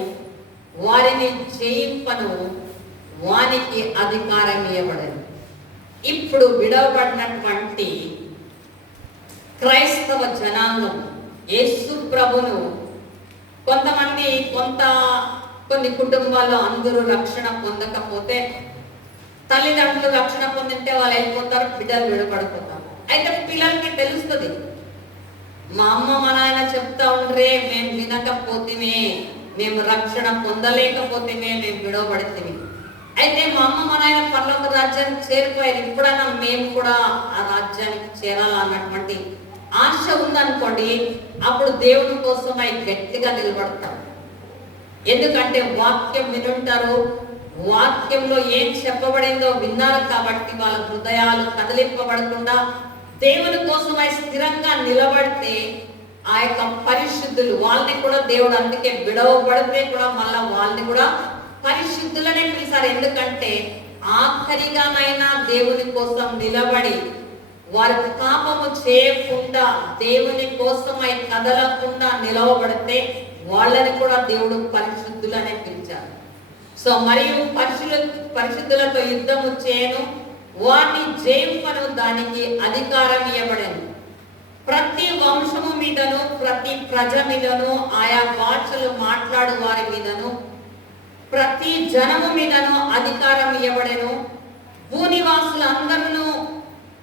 వారిని జయింపను, వానికి అధికారం ఇవ్వబడదు. ఇప్పుడు విడవబడినటువంటి క్రైస్తవ జనాంగం యేసు ప్రభును కొంతమంది కొన్ని కుటుంబాల్లో అందరూ రక్షణ పొందకపోతే, తల్లిదండ్రులు రక్షణ పొందితే వాళ్ళు వెళ్ళిపోతారు, బిడ్డలు విడపడిపోతారు. అయితే పిల్లలకి తెలుస్తుంది, మా అమ్మ మా నాయన చెప్తా ఉండ్రే, మేము వినకపోతేనే, మేము రక్షణ పొందలేకపోతేనే మేము విడవబడితేవి. అయితే మా అమ్మ మా నాయన పరలోక రాజ్యానికి చేరిపోయారు, ఇప్పుడైనా మేము కూడా ఆ రాజ్యానికి చేరాలన్నటువంటి ఆశ ఉందనుకోండి, అప్పుడు దేవుని కోసం అవి గట్టిగా నిలబడతారు. ఎందుకంటే వాక్యం వినుంటారు, వాక్యంలో ఏం చెప్పబడిందో విన్నారు కాబట్టి వాళ్ళ హృదయాలు కదిలింపబడకుండా దేవుని కోసం అవి స్థిరంగా నిలబడితే ఆ యొక్క పరిశుద్ధులు వాళ్ళని కూడా దేవుడు అందుకే విడవబడితే కూడా మళ్ళా వాళ్ళని కూడా పరిశుద్ధులనే పిలిచారు. ఎందుకంటే ఆఖరిగానైనా దేవుని కోసం నిలబడి వారి పాపము చేయకుండా దేవుని కోసమై కదలకుండా నిలవబడితే వాళ్ళని కూడా దేవుడు పరిశుద్ధులనే పిలిచారు. సో మరియు పరిశుద్ధులతో యుద్ధము చేయను, వారిని జయింపను, దానికి అధికారం ఇవ్వబడను. ప్రతి వంశము మీదను ప్రతి ప్రజ మీదను ఆయా భాషలు మాట్లాడు వారి మీదను ప్రతి జనము మీదను అధికారం ఇవ్వబడెను. భూనివాసులందరూ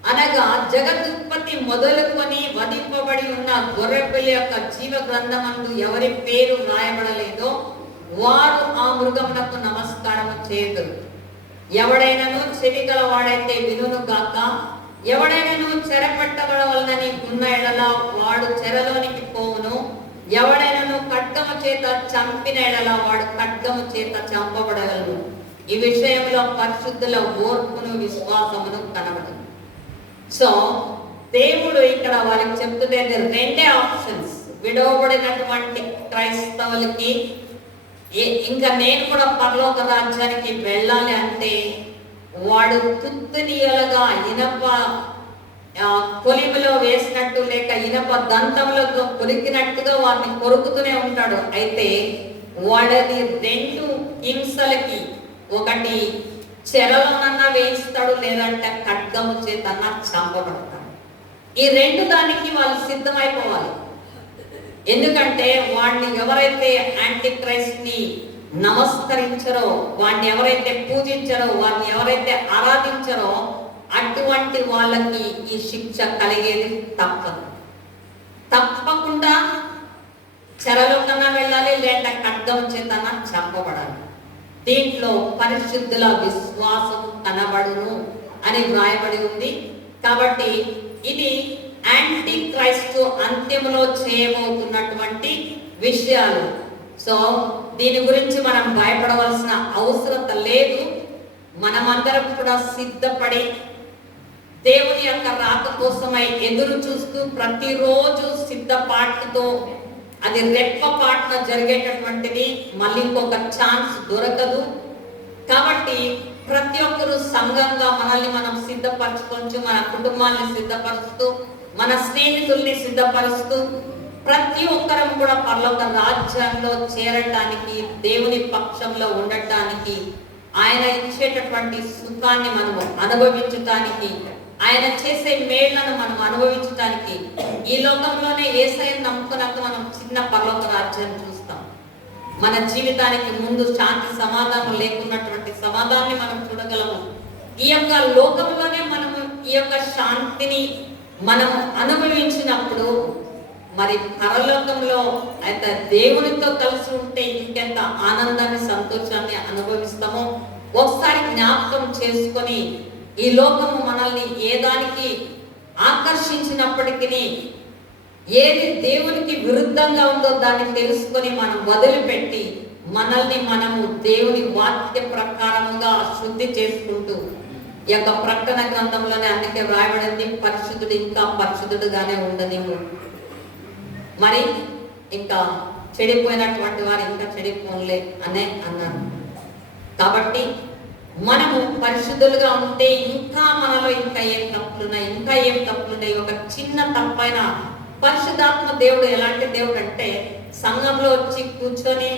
అనగా జగదుత్పత్తి మొదలుకొని వధింపబడి ఉన్న గొర్రెపిల్ల యొక్క జీవ గ్రంథమందు ఎవరి పేరు రాయబడలేదో వారు ఆ మృగమునకు నమస్కారం చేయుదురు. ఎవడైనను చెవి గలవాడైతే వినును గాక. ఎవడైనను చెరపట్టబడవలనని ఉన్న ఎడల వాడు చెరలోనికి పోవును. ఎవడైనను ఖడ్గము చేత చంపిన ఎడల వాడు ఖడ్గము చేత చంపబడగలను. ఈ విషయంలో పరిశుద్ధుల ఓర్పును విశ్వాసమును కనబడదు. సో దేవుడు ఇక్కడ వాళ్ళకి చెప్తున్నది రెండే ఆప్షన్స్. విడవబడినటువంటి క్రైస్తవులకి ఇంకా నేను కూడా పరలోక రాజ్యానికి వెళ్ళాలి అంటే వాడు తుత్తునియలుగా ఇనప కొలిమిలో వేసినట్టు లేక ఇనప దంతంలో కొరికినట్టుగా వారిని కొరుకుతూనే ఉంటాడు. అయితే వాడది 2 హింసలకి, ఒకటి చెరలోనన్నా వేయిస్తాడు, లేదంటే ఖడ్గము చేతన్నా చంపబడతాడు. ఈ 2 దానికి వాళ్ళు సిద్ధమైపోవాలి. ఎందుకంటే వాడిని ఎవరైతే యాంటీ క్రైస్ట్ ని నమస్కరించరో, వాడిని ఎవరైతే పూజించరో, వారిని ఎవరైతే ఆరాధించరో అటువంటి వాళ్ళకి ఈ శిక్ష కలిగేది తప్పదు. తప్పకుండా చెరలో కన్నా వెళ్ళాలి, లేదా ఖడ్గం చేతన్నా చంపబడాలి. దీంట్లో పరిశుద్ధుల విశ్వాసం కనబడును అని వ్రాయబడి ఉంది. కాబట్టి ఇది యాంటీ క్రైస్ట్ అంత్యములో చేయబోతున్నటువంటి విషయాలు. సో దీని గురించి మనం భయపడవలసిన అవసరం లేదు. మనమందరం కూడా సిద్ధపడి దేవుని యొక్క రాక కోసమై ఎదురు చూస్తూ ప్రతిరోజు సిద్ధపాటుతో, అది రెప్పపాటున జరిగేటటువంటిది, మళ్ళీ ఇంకొక ఛాన్స్ దొరకదు. కాబట్టి ప్రతి ఒక్కరు సంఘంగా మనల్ని మనం సిద్ధపరచుకోవచ్చు, మన కుటుంబాన్ని సిద్ధపరుస్తూ, మన స్నేహితుల్ని సిద్ధపరుస్తూ ప్రతి ఒక్కరం కూడా పరలోక రాజ్యంలో చేరటానికి, దేవుని పక్షంలో ఉండటానికి, ఆయన ఇచ్చేటటువంటి సుఖాన్ని మనము అనుభవించటానికి, ఆయన చేసే మేళ్లను మనం అనుభవించటానికి, ఈ లోకంలోనే యేసయ్యను నమ్ముకున్నాక మనం చిన్న పరలోక రాజ్యాన్ని చూస్తాం. మన జీవితానికి ముందు శాంతి సమాధానం లేకున్నటువంటి సమాధానాన్ని మనం చూడగలము. ఈ యొక్క లోకంలోనే మనము ఈ యొక్క శాంతిని మనం అనుభవించినప్పుడు మరి పరలోకంలో అయితే దేవునితో కలిసి ఉంటే ఇంకెంత ఆనందాన్ని, సంతోషాన్ని అనుభవిస్తామో ఒకసారి జ్ఞాపకం చేసుకొని, ఈ లోకము మనల్ని ఏ దానికి ఆకర్షించినప్పటికీ ఏది దేవునికి విరుద్ధంగా ఉందో దాన్ని తెలుసుకొని మనం వదిలిపెట్టి మనల్ని మనము దేవుని వాక్య ప్రకారముగా శుద్ధి చేసుకుంటూ ఈ యొక్క ప్రకటన గ్రంథంలోనే అందుకే వ్రాయబడింది, పరిశుద్ధుడు ఇంకా పరిశుద్ధుడుగానే ఉండదేమో, మరి ఇంకా చెడిపోయినటువంటి వారు ఇంకా చెడిపోలే అనే అన్నారు. కాబట్టి మనము పరిశుద్ధులుగా ఉంటే ఇంకా మనలో ఇంకా ఏం తప్పులున్నాయి. ఒక చిన్న తప్పైన పరిశుద్ధాత్మ దేవుడు ఎలాంటి దేవుడు అంటే, సంఘంలో వచ్చి కూర్చొని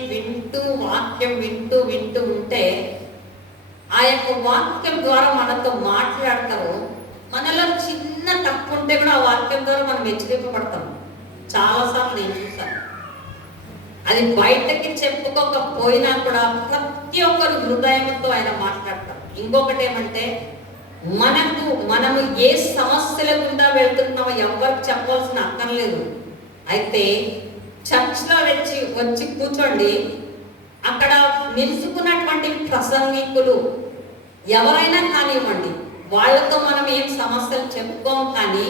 వాక్యం వింటూ ఉంటే ఆ యొక్క వాక్యం ద్వారా మనతో మాట్లాడతారు. మనలో చిన్న తప్పు ఉంటే కూడా ఆ వాక్యం ద్వారా మనం హెచ్చరింపబడతాం. చాలాసార్లు నేను చూసాను. అది బయటకి చెప్పుకోకపోయినా కూడా ప్రతి ఒక్కరు హృదయంతో ఆయన మాట్లాడతారు. ఇంకొకటి ఏమంటే, మనము ఏ సమస్యల గుండా వెళ్తున్నామో ఎవరికి చెప్పాల్సిన అక్కర్లేదు. అయితే చర్చ్లో వచ్చి కూర్చోండి, అక్కడ నిలుచుకున్నటువంటి ప్రసంగికులు ఎవరైనా కానివ్వండి, వాళ్ళతో మనం ఏం సమస్యలు చెప్పుకోం, కానీ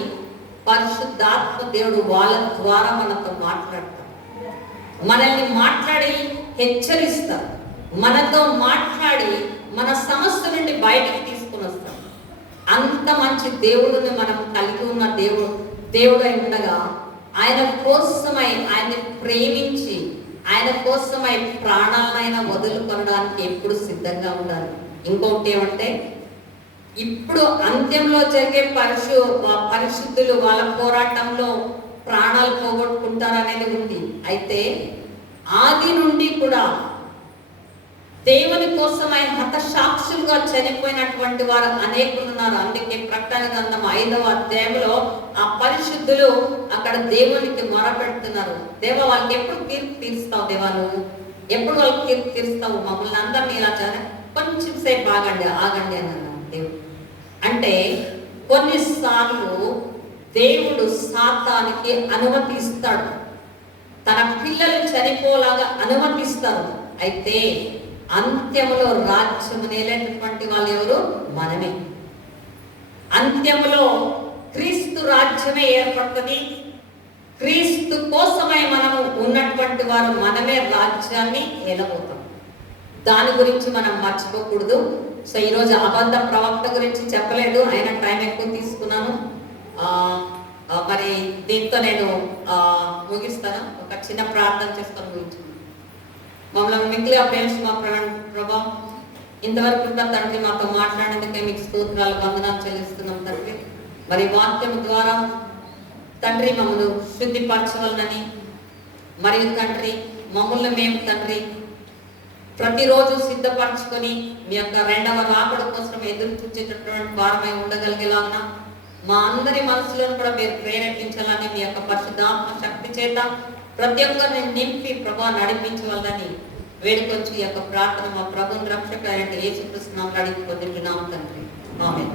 పరిశుద్ధాత్మ దేవుడు వాళ్ళ ద్వారా మనతో మాట్లాడతారు. మనల్ని మాట్లాడి హెచ్చరిస్తారు, మనతో మాట్లాడి మన సమస్య నుండి బయటకు తీసుకుని వస్తాం. అంత మంచి దేవుడిని మనం కలిగి ఉన్న దేవుడు అయి ఉండగా ఆయన కోసమై, ఆయన్ని ప్రేమించి ఆయన కోసమై ప్రాణాలైనా వదులుకొనడానికి ఎప్పుడు సిద్ధంగా ఉండాలి. ఇంకొకటి ఏమంటే, ఇప్పుడు అంత్యంలో జరిగే పరిశుద్ధులు వాళ్ళ పోరాటంలో ప్రాణాలు పోగొట్టుకుంటారనేది ఉంది. అయితే ఆది నుండి కూడా దేవుని కోసమై హతసాక్షులుగా చనిపోయినటువంటి వారు అనేకులు ఉన్నారు. అందుకే ప్రకటన గ్రంథం 5వ అధ్యాయంలో ఆ పరిశుద్ధులు అక్కడ దేవునికి మొరపెడుతున్నారు. దేవా, వాళ్ళకి ఎప్పుడు తీర్పు తీరుస్తావు? దేవా, నువ్వు ఎప్పుడు వాళ్ళకి తీర్పు తీరుస్తావు? మమ్మల్ని అందరినీ ఇలా కొంచెం సేపు ఆగండి అని అన్నారు దేవుడు. అంటే కొన్నిసార్లు దేవుడు సాతానికి అనుమతిస్తాడు, తన పిల్లలు చనిపోలాగా అనుమతిస్తారు. అయితే అంత్యములో రాజ్యము నేలేటటువంటి వాళ్ళు ఎవరు? మనమే. అంత్యములో క్రీస్తు రాజ్యమే ఏర్పడుతుంది. క్రీస్తు కోసమై మనము ఉన్నటువంటి వారు మనమే రాజ్యాన్ని ఏలబోతాం. దాని గురించి మనం మర్చిపోకూడదు. సో ఈరోజు అబద్ధ ప్రవక్త గురించి చెప్పలేదు, ఆయన టైం ఎక్కువ తీసుకున్నాను. మరి దీంతో నేను ముగిస్తాను. ఒక చిన్న ప్రార్థన చేసుకొని ముగించుకున్నాను. మమ్మల్ని మిగిలిగా ప్రేమించి మా ప్రభా, ఇంతవరకు కూడా తండ్రి మాతో మాట్లాడేందుకే మీకు స్తోత్రాలు, వందనాలు చెల్లిస్తున్నాం తండ్రి. మరి వాక్యం ద్వారా తండ్రి మమ్మల్ని శుద్ధిపరచవలనని, మరియు తండ్రి మమ్మల్ని మేము తండ్రి ప్రతిరోజు సిద్ధపరచుకొని మీ యొక్క రెండవ రాకడ కోసం ఎదురు చూసేటటువంటి వారమై ఉండగలిగేలాగా మా అందరి మనసులను కూడా మీరు ప్రేరేపించాలని, మీ యొక్క పరిశుద్ధాత్మ శక్తి చేత ప్రతి ఒక్కరిని నింపి ప్రభా నడిపించవాలని వేడుకొచ్చి ఈ యొక్క ప్రార్థన మా ప్రభుని రక్షకుడైన యేసుక్రీస్తు నామములో అడిగి పొందుతున్నాము తండ్రి. ఆమేన్.